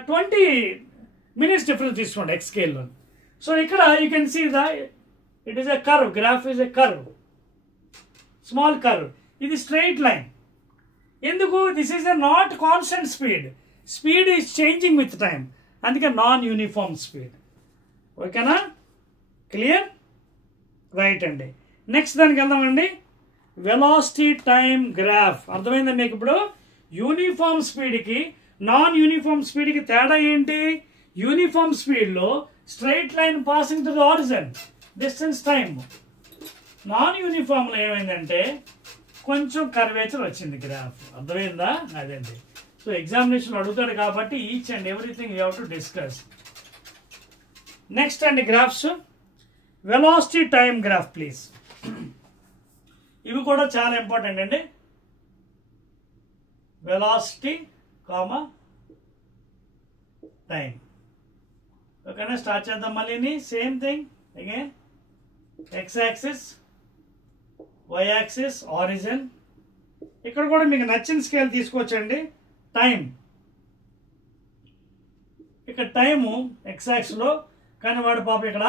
20 మినిట్స్ డిఫరెన్స్ తీసుకోండి ఎక్స్ స్కేల్లో. సో ఇక్కడ you can see the it is a curve. Graph is a curve, small curve. ఇది స్ట్రైట్ లైన్. ఎందుకు? This is a not constant speed. Speed is changing with time. అందుకే నాన్ యూనిఫామ్ స్పీడ్. ఓకేనా, క్లియర్, రైట్ అండి. నెక్స్ట్ దానికి వెళ్దామండి, వెలాసిటీ టైం గ్రాఫ్. అర్థమైందా మీకు? ఇప్పుడు యూనిఫామ్ స్పీడ్కి నాన్ యూనిఫామ్ స్పీడ్కి తేడా ఏంటి? యూనిఫామ్ స్పీడ్లో straight line passing to the origin, distance time. Non యూనిఫామ్లో ఏమైందంటే కొంచెం కర్వేచర్ వచ్చింది గ్రాఫ్. అర్థమైందా? అదండి. సో ఎగ్జామినేషన్ అడుగుతాడు కాబట్టి each and everything you have to discuss. Next అండి graphs, velocity time graph please. ఇవి కూడా చాలా ఇంపార్టెంట్ అండి. Velocity comma time. ఓకేనా, స్టార్ట్ చేద్దాం. మళ్ళీ same thing again, X axis, Y axis, origin. ఇక్కడ కూడా మీకు నచ్చిన స్కేల్ తీసుకోవచ్చండి. టైం, ఇక్కడ టైము ఎక్స్ యాక్సిస్లో, కానీ వాడు పాప ఇక్కడ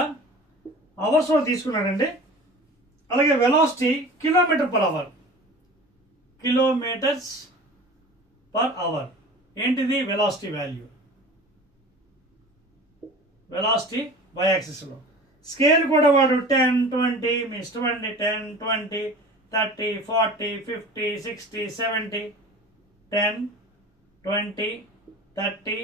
అవర్స్లో తీసుకున్నాడండి. అలాగే velocity kilometre per hour, kilometres per hour. ఏంటిది? వెలాసిటీ వాల్యూ, వెలాసిటీ వై యాక్సిస్లో. స్కేల్ కూడా వాడు 10, 20, మీ ఇష్టం అండి, 10, 20, 30, 40, 50, 60, 70, 10, 20, 30,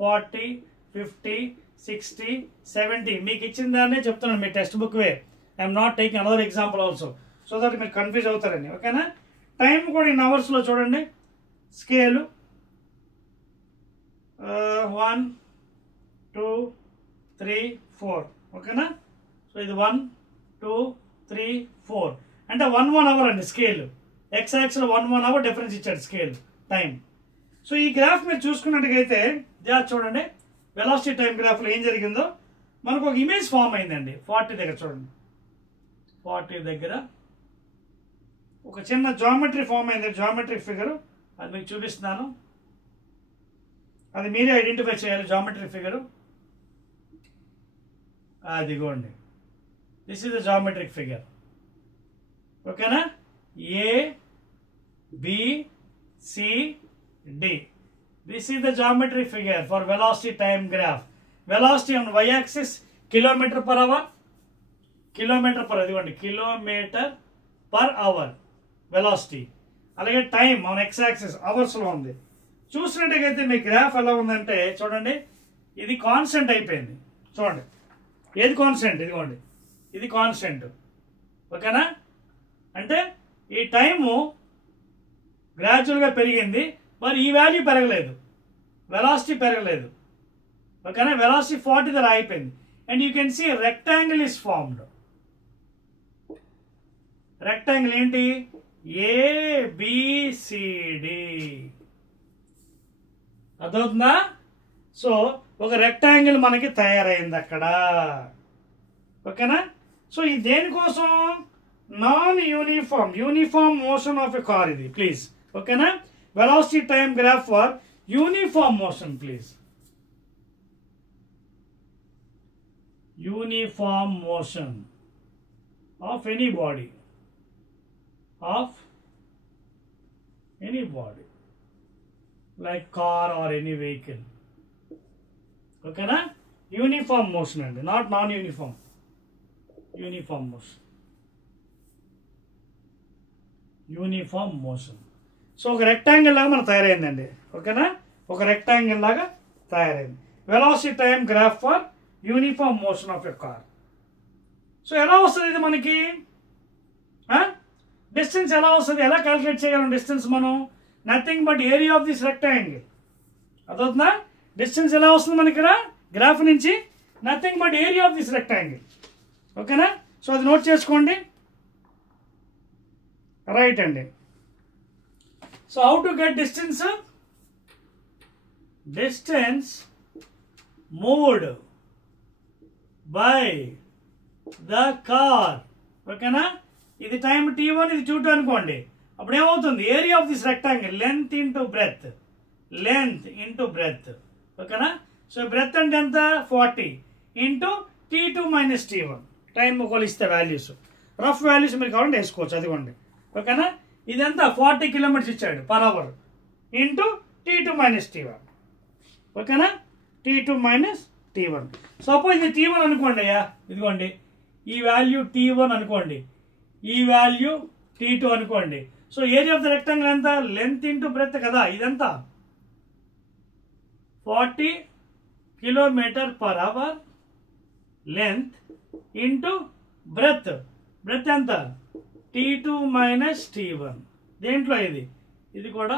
40, 50, 60, 70. మీకు ఇచ్చిన దాన్నే చెప్తున్నాను, మీ textbook way. I'm not taking another example also, so that మీరు కన్ఫ్యూజ్ అవుతారండి. ఓకేనా, టైం కూడా ఇన్ అవర్స్లో చూడండి. స్కేలు 1, 2, 3, 4. ఓకేనా, సో ఇది 1, 2, 3, 4 అంటే 1 అవర్ అండి స్కేల్. ఎక్స్ యాక్సిస్లో 1 అవర్ డిఫరెన్స్ ఇచ్చాడు స్కేల్ టైం. సో ఈ గ్రాఫ్ మీరు చూసుకున్నట్టుగైతే చూడండి, వెలాసిటీ టైం గ్రాఫ్లో ఏం జరిగిందో మనకు ఒక ఇమేజ్ ఫామ్ అయిందండి. 40 దగ్గర చూడండి, 40 దగ్గర ఒక చిన్న జామెట్రీ ఫామ్ అయింది, జామెట్రిక్ ఫిగర్. అది మీకు చూపిస్తున్నాను, అది మీరే ఐడెంటిఫై చేయాలి. జామెట్రిక్ ఫిగరు అదిగోండి, this is the geometric figure. ఓకేనా, A B C D. This is the geometric figure for velocity time graph. Velocity on Y axis kilometre per hour, kilometre per, అదిగోండి కిలోమీటర్ పర్ అవర్ వెలాసిటీ. అలాగే టైం ఆన్ ఎక్స్ యాక్సిస్ అవర్స్లో ఉంది. చూసినట్టుగైతే మీ గ్రాఫ్ ఎలా ఉందంటే చూడండి, ఇది కాన్స్టెంట్ అయిపోయింది. చూడండి, ఏది కాన్స్టెంట్? ఇదిగోండి, ఇది కాన్స్టెంట్. ఓకేనా, అంటే ఈ టైము గ్రాడ్యువల్గా పెరిగింది, మరి ఈ వాల్యూ పెరగలేదు, వెలాసిటీ పెరగలేదు. ఓకేనా, వెలాసిటీ 40 దగ్గర అయిపోయింది. And you can see rectangle is formed. Rectangle ఏంటి? ఏబిసిడి. అర్థమవుతుందా? సో ఒక రెక్టాంగిల్ మనకి తయారైంది అక్కడ. ఓకేనా, సో ఇది దేనికోసం? Non uniform, uniform motion of a car ఇది ప్లీజ్. ఓకేనా, velocity time graph for uniform motion please. Uniform motion of any body, of any body like car or any vehicle. Okay na, uniform motion and not non-uniform, uniform motion, uniform motion. So oka rectangle laga mana tayarayindandi. Okay na, oka rectangle laga tayarayindi. Velocity time graph for uniform motion of a car. So ela vastadi idi manaki distance ఎలా వస్తుంది? ఎలా క్యాలిక్యులేట్ చేయగలం డిస్టెన్స్ మనం? Nothing but area of this rectangle. అదవుతుందా? డిస్టెన్స్ ఎలా వస్తుంది మనకి ఇక్కడ గ్రాఫ్ నుంచి? Nothing but area of this rectangle. ఓకేనా, సో అది నోట్ చేసుకోండి. రైట్ అండి. So how to get distance? Distance moved by the car. ఓకేనా, ఇది టైం t1, ఇది t2 అనుకోండి. అప్పుడు ఏమవుతుంది? Area of this rectangle length into breadth, length into breadth. ఓకేనా, సో బ్రెత్ అంటే ఎంత? 40 into t2 minus t1. Time కొలిస్తే వాల్యూస్, రఫ్ వాల్యూస్ మీరు కావాలంటే వేసుకోవచ్చు. అదిగోండి. ఓకేనా, ఇదంతా 40 కిలోమీటర్స్ ఇచ్చాడు per hour into t2 minus t1. ఓకేనా, t2 మైనస్ T1. సపోజ్ ఇది T1 అనుకోండి అయ్యా, ఇదిగోండి ఈ వాల్యూ T1 అనుకోండి, ఈ వాల్యూ T2 అనుకోండి. So area of the rectangle ఎంత? లెంత్ ఇంటూ బ్రెత్ కదా, ఇదంతా 40 km/h length into breath. Breath ఎంత? T2 minus T1. దేంట్లో ఇది కూడా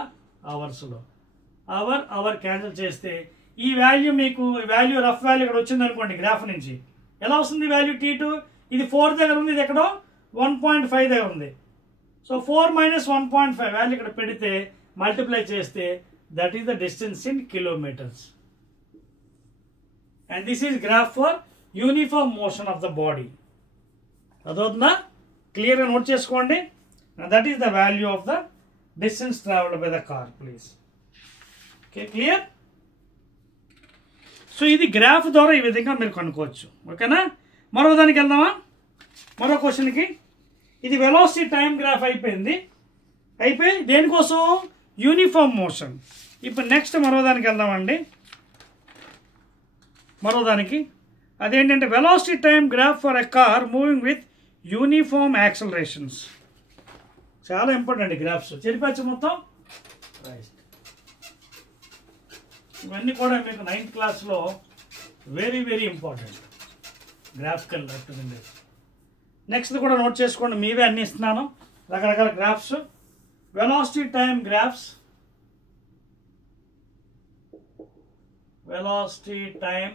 అవర్స్లో. అవర్ క్యాన్సిల్ చేస్తే ఈ వాల్యూ మీకు వాల్యూ రఫ్ వాల్యూ ఇక్కడ వచ్చింది అనుకోండి గ్రాఫ్ నుంచి. ఎలా వస్తుంది వాల్యూ T2? ఇది 4 దగ్గర ఉంది, ఇది ఎక్కడో 1.5 దగ్గర ఉంది. సో 4 మైనస్ 1.5 వాల్యూ ఇక్కడ పెడితే మల్టిప్లై చేస్తే that is the distance in kilometres. And this is graph for uniform motion of the body. అదవుతుందా? క్లియర్గా నోట్ చేసుకోండి. That is the value of the distance travelled by the car please. Okay, clear? So ఇది గ్రాఫ్ ద్వారా ఈ విధంగా మీరు కనుక్కోవచ్చు. ఓకేనా? మరో దానికి వెళ్దామా? మరో క్వశ్చన్కి. ఇది వెలాసిటీ టైం గ్రాఫ్ అయిపోయి దేనికోసం? Uniform motion. ఇప్పుడు నెక్స్ట్ మరో దానికి వెళ్దామండి. మరో దానికి అదేంటంటే velocity time graph for a car moving with uniform accelerations. చాలా ఇంపార్టెంట్ గ్రాఫ్స్. చెరిపచ్చు మొత్తం. రైట్, ఇవన్నీ కూడా మీకు 9th క్లాస్లో very very important graphical representation. Next కూడా నోట్ చేసుకోండి, మీవే అన్ని ఇస్తున్నాను రకరకాల graphs. Velocity time graphs, velocity time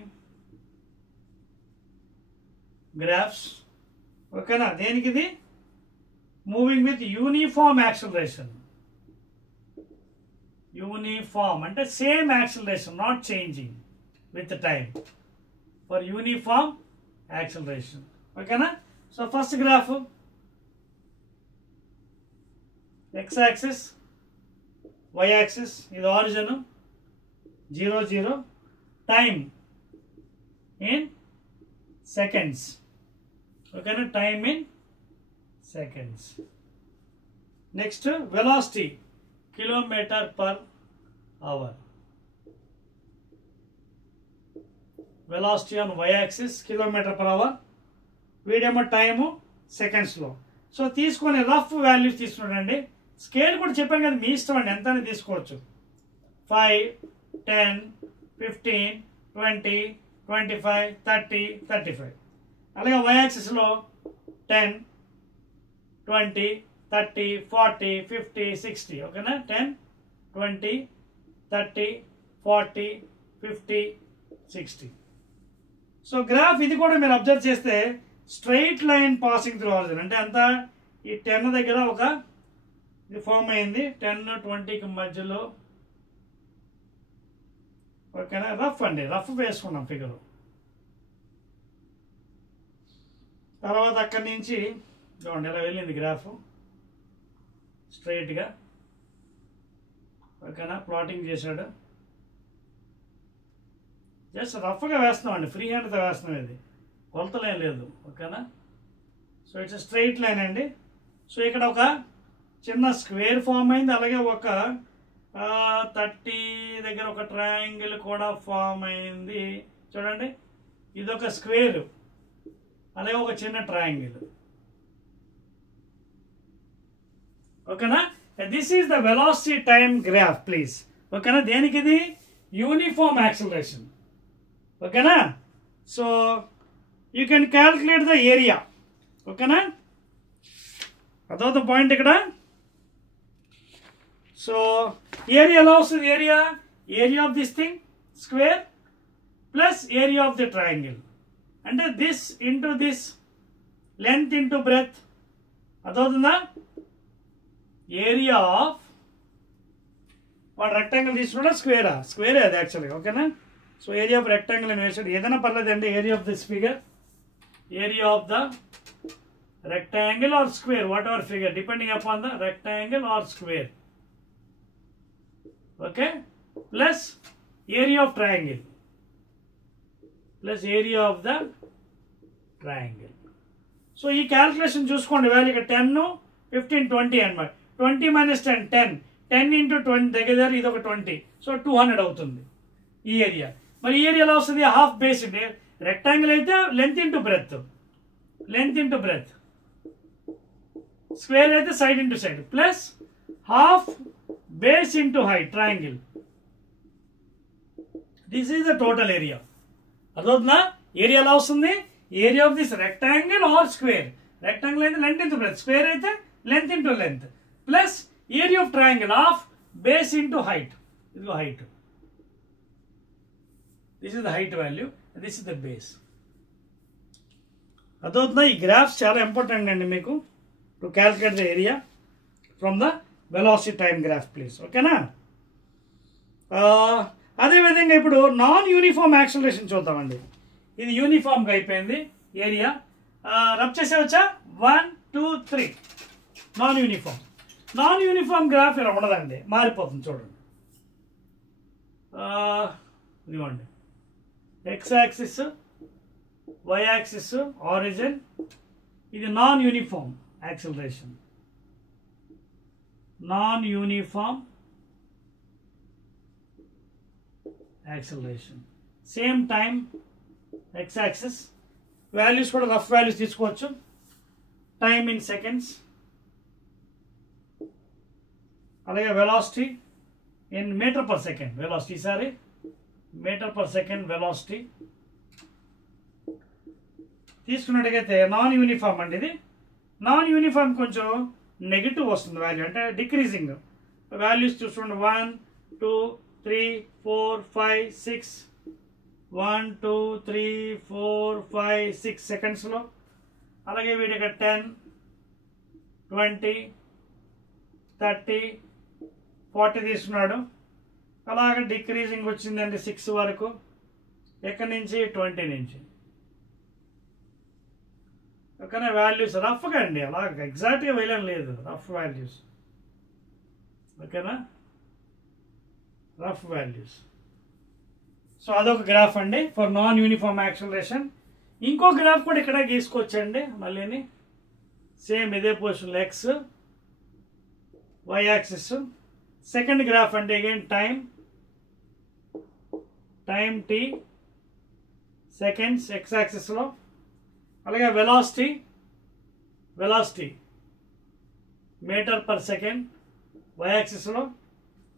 graphs. ఓకేనా? దేనికి ఇది? Moving with uniform acceleration. Uniform అంటే same acceleration, not changing with time, for uniform acceleration. ఓకేనా? So first graph x axis, y axis, ఇది ఆరిజిన్ 0 0, టైం ఇన్ సెకండ్స్. ఓకేనా? Time in seconds. Next velocity km/h. Velocity on y axis km/h, వీడేమో టైము సెకండ్స్లో. సో తీసుకొని రఫ్ వాల్యూస్ తీసుకున్నాడండి. స్కేల్ కూడా చెప్పాను కదా, మీ ఇష్టం అండి, ఎంత అని తీసుకోవచ్చు. 5, 10, 15, 20, 25, 30, 35. అలాగే y యాక్సిస్లో 10, 20, 30, 40, 50, 60. ఓకేనా? 10, 20, 30, 40, 50, 60. సో గ్రాఫ్ ఇది కూడా మీరు అబ్జర్వ్ చేస్తే straight line passing through origin. అంటే అంతా ఈ 10 దగ్గర ఒక ఇది ఫామ్ అయింది, 10, 20కి మధ్యలో. ఓకేనా? రఫ్ అండి, రఫ్ వేసుకున్నాం ఫిగర్. తర్వాత అక్కడి నుంచి చూడండి ఇలా వెళ్ళింది గ్రాఫ్ స్ట్రైట్గా. ఓకేనా? ప్లాటింగ్ చేశాడు. జస్ట్ రఫ్గా వేస్తున్నాం అండి, ఫ్రీ హ్యాండ్తో వేస్తున్నాం, ఇది కొలతలేం లేదు. ఓకేనా? సో ఇట్స్ స్ట్రైట్ లైన్ అండి. సో ఇక్కడ ఒక చిన్న స్క్వేర్ ఫామ్ అయింది, అలాగే ఒక 30 దగ్గర ఒక ట్రయాంగిల్ కూడా ఫామ్ అయింది. చూడండి, ఇదొక స్క్వేర్, అలాగే ఒక చిన్న ట్రయాంగిల్. ఓకేనా? This is the velocity time graph please. ఓకేనా? దేనికి ఇది? Uniform acceleration. ఓకేనా? So you can calculate the area. ఓకేనా? అదొక పాయింట్ ఇక్కడ. సో ఏరియా ఎలా వస్తుంది? Area of this thing square plus area of the triangle. అంటే this into this, length into breadth. అదవుతుందా? ఏరియా ఆఫ్ వాడు రెక్టాంగిల్ తీసుకున్నా స్క్వేరా? స్క్వేరే అది యాక్చువల్గా. ఓకేనా? సో ఏరియా ఆఫ్ రెక్టాంగిల్ అని వేసాడు, ఏదైనా పర్లేదండి. Area of this figure, area of the rectangle or square, whatever figure, depending upon the rectangle or square. Okay? Plus area of triangle, plus area of the triangle. So ఈ క్యాల్కులేషన్ చూసుకోండి. వాల్యూ ఇక్కడ 10, 15, 20 అన్నమాట. 20 minus 10, 10. 10 into 20 దగ్గర ఇది ఒక 20. సో 200 అవుతుంది ఈ ఏరియా. మరి ఏరియా ఎలా వస్తుంది? హాఫ్ బేస్ ఇంటూ రెక్టాంగిల్ అయితే length into breadth, length into breadth, square అయితే side into side, plus half base into height triangle. This is the total area. అర్థవుతుందా? ఏరియా ఎలా వస్తుంది? Area of this rectangle or square. Rectangle అయితే లెంత్ ఇంటూ బ్రెత్, స్క్వేర్ అయితే length into length, plus area of triangle half base into height. ఇదిగో height, this is the height value, this is the base. అర్థవుతుందా? ఈ గ్రాఫ్స్ చాలా ఇంపార్టెంట్ అండి మీకు to calculate the area from the velocity time graph please. ఓకేనా? అదేవిధంగా ఇప్పుడు నాన్ యూనిఫామ్ యాక్సిలరేషన్ చూద్దామండి. ఇది యూనిఫామ్గా అయిపోయింది ఏరియా. రబ్ చేసేవచ్చా? 1 2 3. Non uniform. Non uniform graph ఇలా ఉండదండి, మారిపోతుంది చూడండి. ఇదిగోండి, X axis, Y axis, origin. ఇది non uniform acceleration. Non uniform acceleration. Same time X axis. Values కూడా రఫ్ వాల్యూస్ తీసుకోవచ్చు. టైమ్ ఇన్ సెకండ్స్, అలాగే velocity in metre per second. Velocity sorry metre per second velocity తీసుకున్నట్టుగైతే నాన్ యూనిఫామ్ అండి ఇది. నాన్ యూనిఫామ్ కొంచెం నెగిటివ్ వస్తుంది వాల్యూ, అంటే డిక్రీజింగ్ వాల్యూస్ చూసుకోండి. 1 2 3 4 5 6 1 2 3 4 5 6 సెకండ్స్లో. అలాగే వీడికి 10 20 30 40 తీసుకున్నాడు. అలాగే డిక్రీజింగ్ వచ్చిందండి 6 వరకు. ఎక్కడి నుంచి? 20 నుంచి. ఓకేనా? వాల్యూస్ రఫ్గా అండి, అలా ఎగ్జాక్ట్గా వేయలేం లేదు, రఫ్ వాల్యూస్. ఓకేనా? Rough values. సో అదొక గ్రాఫ్ అండి ఫర్ నాన్ యూనిఫామ్ యాక్సిలరేషన్. ఇంకో గ్రాఫ్ కూడా ఇక్కడ గీసుకోవచ్చండి మళ్ళీని. సేమ్ ఇదే పొజిషన్లో X Y axis. Second graph అంటే again time T seconds X యాక్సిస్లో. అలాగే velocity metre per second Y యాక్సిస్లో.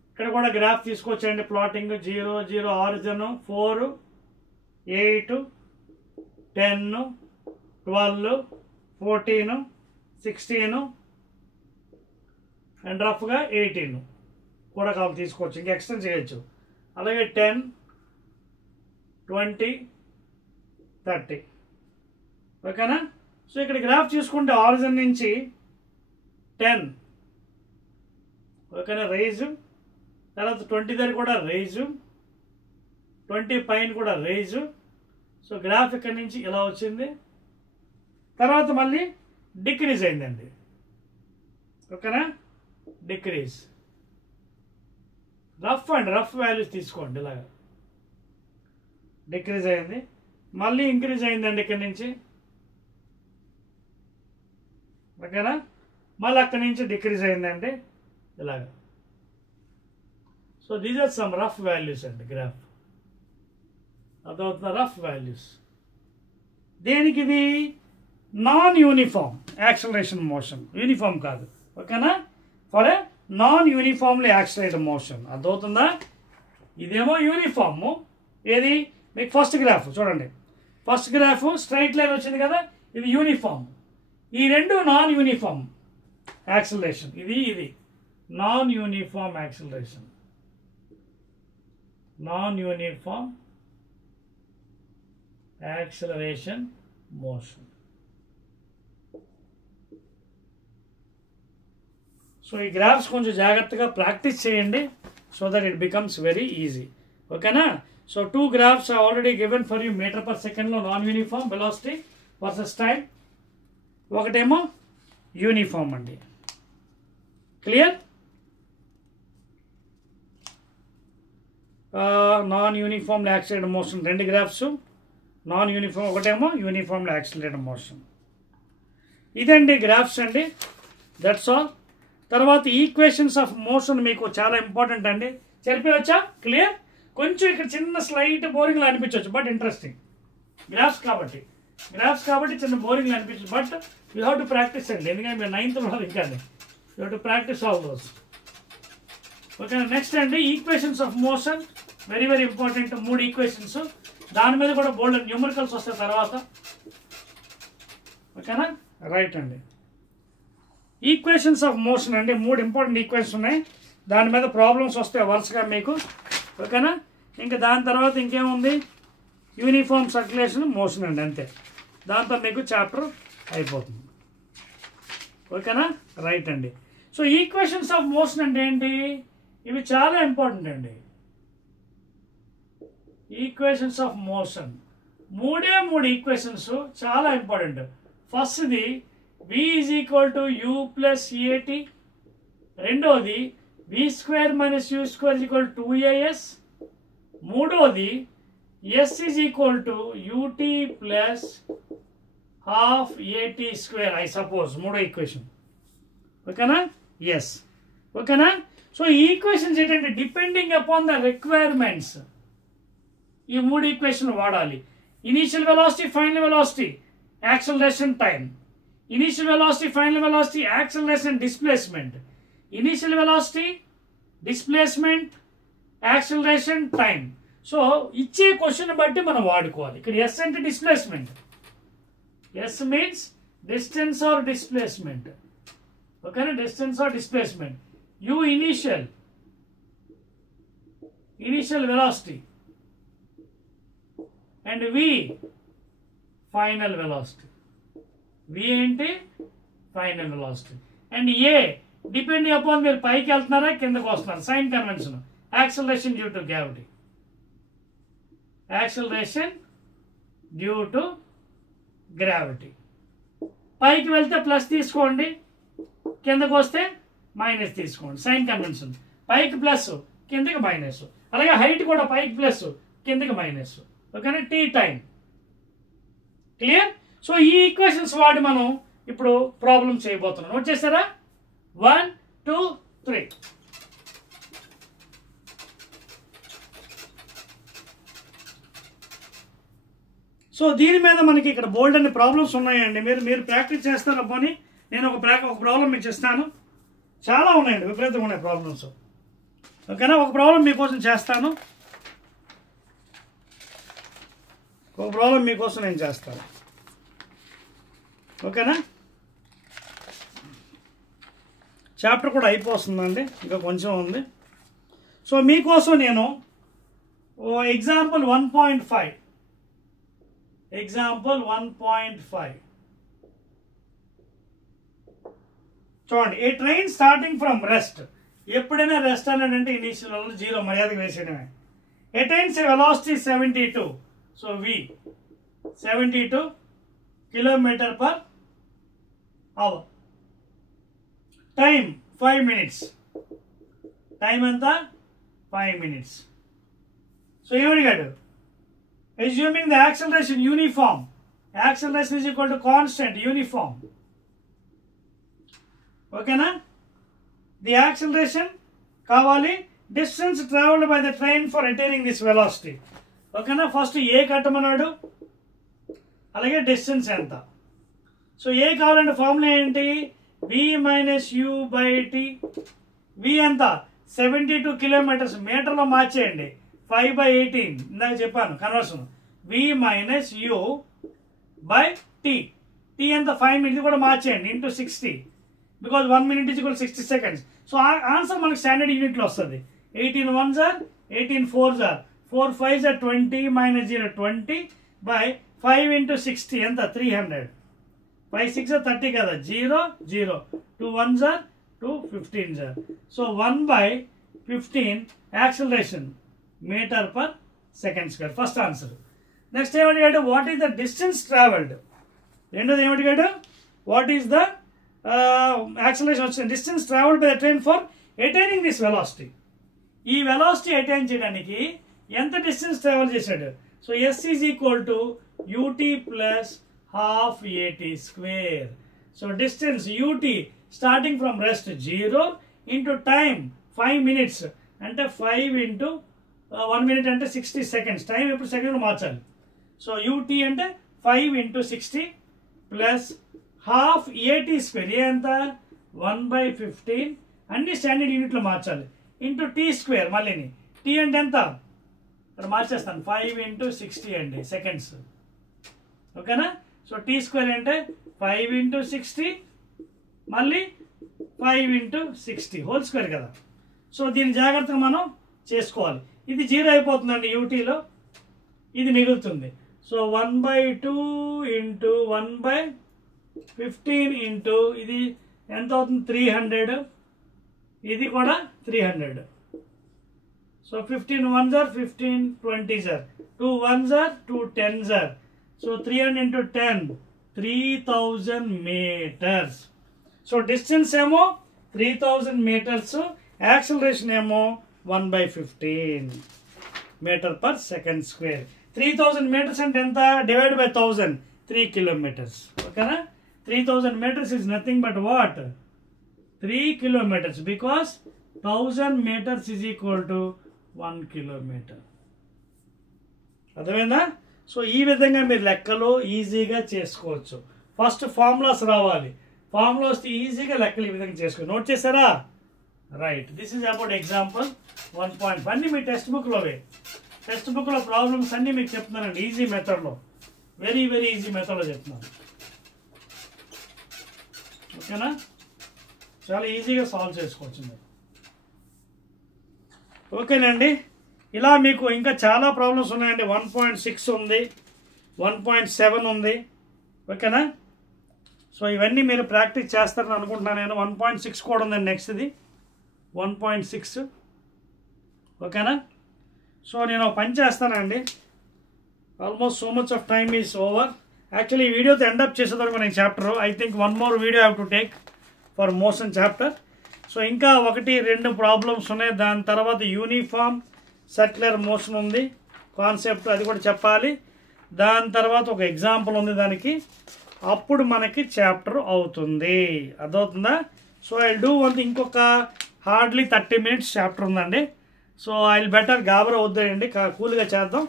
ఇక్కడ కూడా గ్రాఫ్ తీసుకోవచ్చండి. ప్లాటింగ్ 0 0 ఆరిజిన్ 4 8 10 12 14 16 అండ్ రఫ్గా 18 కూడా కావాలి తీసుకోవచ్చు, ఇంకా ఎక్స్టెండ్ చేయొచ్చు. అలాగే 10 20 30. ఓకేనా? సో ఇక్కడ గ్రాఫ్ చూసుకుంటే ఆరిజిన్ నుంచి 10 ఓకేనా రైజ్, తర్వాత 20 దగ్గర కూడా రైజు, 20 పైన కూడా రైజు. సో గ్రాఫ్ ఇక్కడ నుంచి ఇలా వచ్చింది. తర్వాత మళ్ళీ డిక్రీజ్ అయిందండి. ఓకేనా? డిక్రీజ్. రఫ్ వాల్యూస్ తీసుకోండి. ఇలాగా డిక్రీజ్ అయింది, మళ్ళీ ఇంక్రీజ్ అయిందండి ఇక్కడ నుంచి. ఓకేనా? మళ్ళీ అక్కడి నుంచి డిక్రీజ్ అయిందండి ఇలాగా. So these are some rough values అండి గ్రాఫ్. అదవుతున్న రఫ్ వాల్యూస్. దేనికి? ఇది non uniform acceleration motion, uniform కాదు. ఓకేనా? For a non uniformly accelerated motion. అదవుతుందా? ఇదేమో యూనిఫాము. ఏది? మీకు ఫస్ట్ గ్రాఫ్ చూడండి. ఫస్ట్ గ్రాఫ్ స్ట్రైట్ లైన్ వచ్చింది కదా, ఇది యూనిఫామ్. ఈ రెండు నాన్ యూనిఫామ్ యాక్సిలరేషన్. ఇది non uniform acceleration. Non uniform acceleration motion. So ఈ గ్రాఫ్స్ కొంచెం జాగ్రత్తగా ప్రాక్టీస్ చేయండి so that it becomes very easy. ఓకేనా? So 2 graphs are already given for you meter per second లో non uniform velocity versus time. ఒకటేమో యూనిఫామ్ అండి. Clear? Non uniform accelerated motion 2 graphs. Non uniform ఒకటేమో యూనిఫామ్ యాక్సిలరేటెడ్ మోషన్. ఇదండి గ్రాఫ్స్ అండి. That's all. తర్వాత ఈక్వేషన్స్ ఆఫ్ మోషన్ మీకు చాలా ఇంపార్టెంట్ అండి. చెప్పవచ్చా? క్లియర్? కొంచెం ఇక్కడ చిన్న స్లైట్ బోరింగ్లో అనిపించవచ్చు, బట్ ఇంట్రెస్టింగ్. గ్రాఫ్స్ కాబట్టి చిన్న బోరింగ్లో అనిపించవచ్చు, but you have to practice అండి. ఎందుకంటే మీరు 9th ఉన్నారు ఇంకా, you have to practice all those. ఓకేనా. నెక్స్ట్ అండి equations of motion, very very important. 3 equations, దాని మీద కూడా బోల్డ్ న్యూమరికల్స్ వస్తాయి తర్వాత. ఓకేనా. రైట్ అండి. ఈక్వేషన్స్ ఆఫ్ మోషన్ అండి, 3 ఇంపార్టెంట్ ఈక్వేషన్స్ ఉన్నాయి, దాని మీద ప్రాబ్లమ్స్ వస్తాయి వరుసగా మీకు. ఓకేనా. ఇంకా దాని తర్వాత ఇంకేముంది, యూనిఫామ్ సర్క్యులేషన్ మోషన్ అండి, అంతే. దాంతో మీకు చాప్టర్ అయిపోతుంది. ఓకేనా. రైట్ అండి. సో ఈక్వేషన్స్ ఆఫ్ మోషన్ అంటే ఏంటి, ఇవి చాలా ఇంపార్టెంట్ అండి. ఈక్వేషన్స్ ఆఫ్ మోషన్ 3 ఈక్వేషన్స్ చాలా ఇంపార్టెంట్. ఫస్ట్ది v = u + at, రెండోది v² - u² = 2as, మూడోది s = ut + ½ at², I suppose. మూడో ఈక్వేషన్. ఓకేనా. ఎస్. ఓకేనా. సో ఈ ఈక్వేషన్స్ ఏంటంటే డిపెండింగ్ అపాన్ ద రిక్వైర్మెంట్స్ ఈ 3 ఈక్వేషన్ వాడాలి. Initial velocity, final velocity, acceleration, time. Initial velocity, final velocity, acceleration, displacement. Initial velocity, displacement, acceleration, time. So ఇచ్చే క్వశ్చన్ బట్టి మనం వాడుకోవాలి. ఇక్కడ ఎస్ అంటే displacement, S means distance or displacement. ఓకేనా. Distance or displacement. U initial velocity, and V final velocity. V ఏంటి, final velocity. And a depending upon మీరు పైకి వెళ్తున్నారా కిందకు వస్తున్నారు, sign convention. Acceleration due to gravity, acceleration due to gravity. పైకి వెళ్తే ప్లస్ తీసుకోండి, కిందకు వస్తే మైనస్ తీసుకోండి, సైన్ కన్వెన్షన్. పైకి ప్లస్, కిందకి మైనస్. అలాగే హైట్ కూడా పైకి ప్లస్, కిందకి మైనస్. ఓకేనా. T time. క్లియర్. సో ఈ ఈక్వేషన్స్ వాడి మనం ఇప్పుడు ప్రాబ్లం చేయబోతున్నాం. నోట్ చేస్తారా? 1 2 3. సో దీని మీద మనకి ఇక్కడ బోల్డ్ అనే ప్రాబ్లమ్స్ ఉన్నాయండి. మీరు ప్రాక్టీస్ చేస్తారా పోనీ? నేను ఒక ప్రాబ్లం మీకు ఇస్తాను. చాలా ఉన్నాయండి, విపరీతంగా ఉన్నాయి ప్రాబ్లమ్స్. ఓకేనా. ఒక ప్రాబ్లం మీకోసం చేస్తాను, ఒక ప్రాబ్లం మీకోసం నేను చేస్తాను. ఓకేనా. చాప్టర్ కూడా అయిపోతుందండి, ఇంకా కొంచెం ఉంది. సో మీకోసం నేను ఎగ్జాంపుల్ 1.5 చూడండి. A train starting from rest. ఎప్పుడైనా రెస్ట్ అంటే ఇనీషియల్ 0 మర్యాదగా వేసేయడమే. Attains a velocity 72. So v 72 km/h. Time 5 minutes. Time ఎంత? 5 minutes. సో ఏమడిగాడు? Assuming the acceleration uniform. Acceleration is equal to constant, uniform. ఓకేనా. ది యాక్సలరేషన్ కావాలి. Distance travelled by the train for attaining this velocity. ఓకేనా. ఫస్ట్ ఏ కట్టమన్నాడు, అలాగే డిస్టెన్స్ ఎంత. సో ఏ కావాలంటే ఫార్ములా ఏంటి? v - u/t. v ఎంత? 72 కిలోమీటర్స్. మీటర్లో మార్చేయండి, 5/18. ఇందాక చెప్పాను కన్వర్షన్. v - u/t. t ఎంత? 5 minutes. కూడా మార్చేయండి into 60, because 1 minute = 60 seconds. So answer మనకి స్టాండర్డ్ యూనిట్లో వస్తుంది. 18 1s are 18 4s are 4 5s are 20 - 0 20 by 5 into 60 ఎంత? 300. 5 6 are 30 కదా, 0 0. 2 1s are 2 15s are. So 1/15 acceleration meter/second². First answer. Next ఏమడిగాడు? What is the distance travelled. రెండోది ఏమడిగాడు? వాట్ ఈస్ ద యాక్సలరేషన్ వచ్చిన distance travelled by the train for attaining this velocity. ఈ వెలాసిటీ అటైన్ చేయడానికి ఎంత డిస్టెన్స్ ట్రావెల్ చేశాడు? So s is equal to ut + ½ at². So distance ut starting from rest 0 into time 5 minutes అంటే 5 into 1 minute అంటే 60 seconds. టైం ఇప్పుడు సెకండ్లో మార్చాలి. సో ut అంటే 5 × 60 plus half AT square. A ఎంత 1/15 అన్ని స్టాండర్డ్ యూనిట్లో మార్చాలి. Into T square. మళ్ళీని టీ అంటే ఎంత ఇక్కడ మార్చేస్తాను 5 × 60 అండి సెకండ్స్. ఓకేనా. సో టీ స్క్వేర్ అంటే 5 × 60 మళ్ళీ 5 × 60 హోల్ స్క్వేర్ కదా. సో దీన్ని జాగ్రత్తగా మనం చేసుకోవాలి. ఇది 0 అయిపోతుందండి యూటీలో, ఇది మిగులుతుంది. సో 1/2 × 1/15 ఇంటూ ఇది ఎంత అవుతుంది 300, ఇది కూడా 300. So 15 1s are 15 20s are 2 1s are 2 10s are. So 300 × 10 3000 meters. So distance ఏమో 3000 meters, యాక్సిలరేషన్ ఏమో 1/15 meter/second². 3000 meters అంటే ఎంత డివైడ్ బై 1000 3 kilometers. ఓకేనా. 3000 meters is nothing but what 3 kilometers because 1000 meters is equal to 1 kilometer. అర్థమైందా. సో ఈ విధంగా మీరు లెక్కలు ఈజీగా చేసుకోవచ్చు. ఫస్ట్ ఫార్ములాస్ రావాలి. ఫార్ములా వస్తే ఈజీగా లెక్కలు ఈ విధంగా చేసుకోవచ్చు. నోట్ చేశారా. Right. This is about example 1.5. అన్నీ మీ టెక్స్ట్ బుక్లోవే. టెక్స్ట్ బుక్లో ప్రాబ్లమ్స్ అన్నీ మీకు చెప్తున్నానండి ఈజీ మెథడ్లో, వెరీ వెరీ ఈజీ మెథడ్లో చెప్తున్నాను. ఓకేనా. చాలా ఈజీగా సాల్వ్ చేసుకోవచ్చు మీరు. ఓకేనండి. ఇలా మీకు ఇంకా చాలా ప్రాబ్లమ్స్ ఉన్నాయండి. 1.6 ఉంది, 1.7 ఉంది. ఓకేనా. సో ఇవన్నీ మీరు ప్రాక్టీస్ చేస్తారని అనుకుంటున్నాను నేను. 1.6 కూడా ఉందండి నెక్స్ట్ది 1.6. ఓకేనా. సో నేను ఒక పని చేస్తానండి. Almost so much of time is over. Actually ఈ వీడియోతో ఎండప్ చేసేదానికి నేను chapter I think 1 more video have to take for motion chapter. So ఇంకా 1-2 ప్రాబ్లమ్స్ ఉన్నాయి. దాని తర్వాత యూనిఫామ్ సర్క్యులర్ మోషన్ ఉంది కాన్సెప్ట్, అది కూడా చెప్పాలి. దాని తర్వాత ఒక ఎగ్జాంపుల్ ఉంది దానికి, అప్పుడు మనకి చాప్టర్ అవుతుంది. అర్థమవుతుందా. సో ఐ డూ వన్ ఇంకొక హార్డ్లీ 30 minutes చాప్టర్ ఉందండి. సో ఐ విల్ బెటర్ గాబరా వద్దండి, కూల్గా చేద్దాం.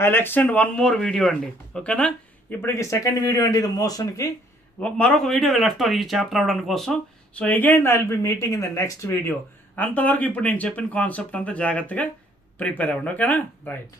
I will extend 1 more video అండి. ఓకేనా. ఇప్పటికి సెకండ్ వీడియో అండి ఇది మోషన్కి. మరొక వీడియో లెఫ్ట్ ఈ చాప్టర్ అవడానికి కోసం. So again I will be meeting in the next video. అంతవరకు ఇప్పుడు నేను చెప్పిన కాన్సెప్ట్ అంతా జాగ్రత్తగా ప్రిపేర్ అవ్వండి. ఓకేనా. రైట్.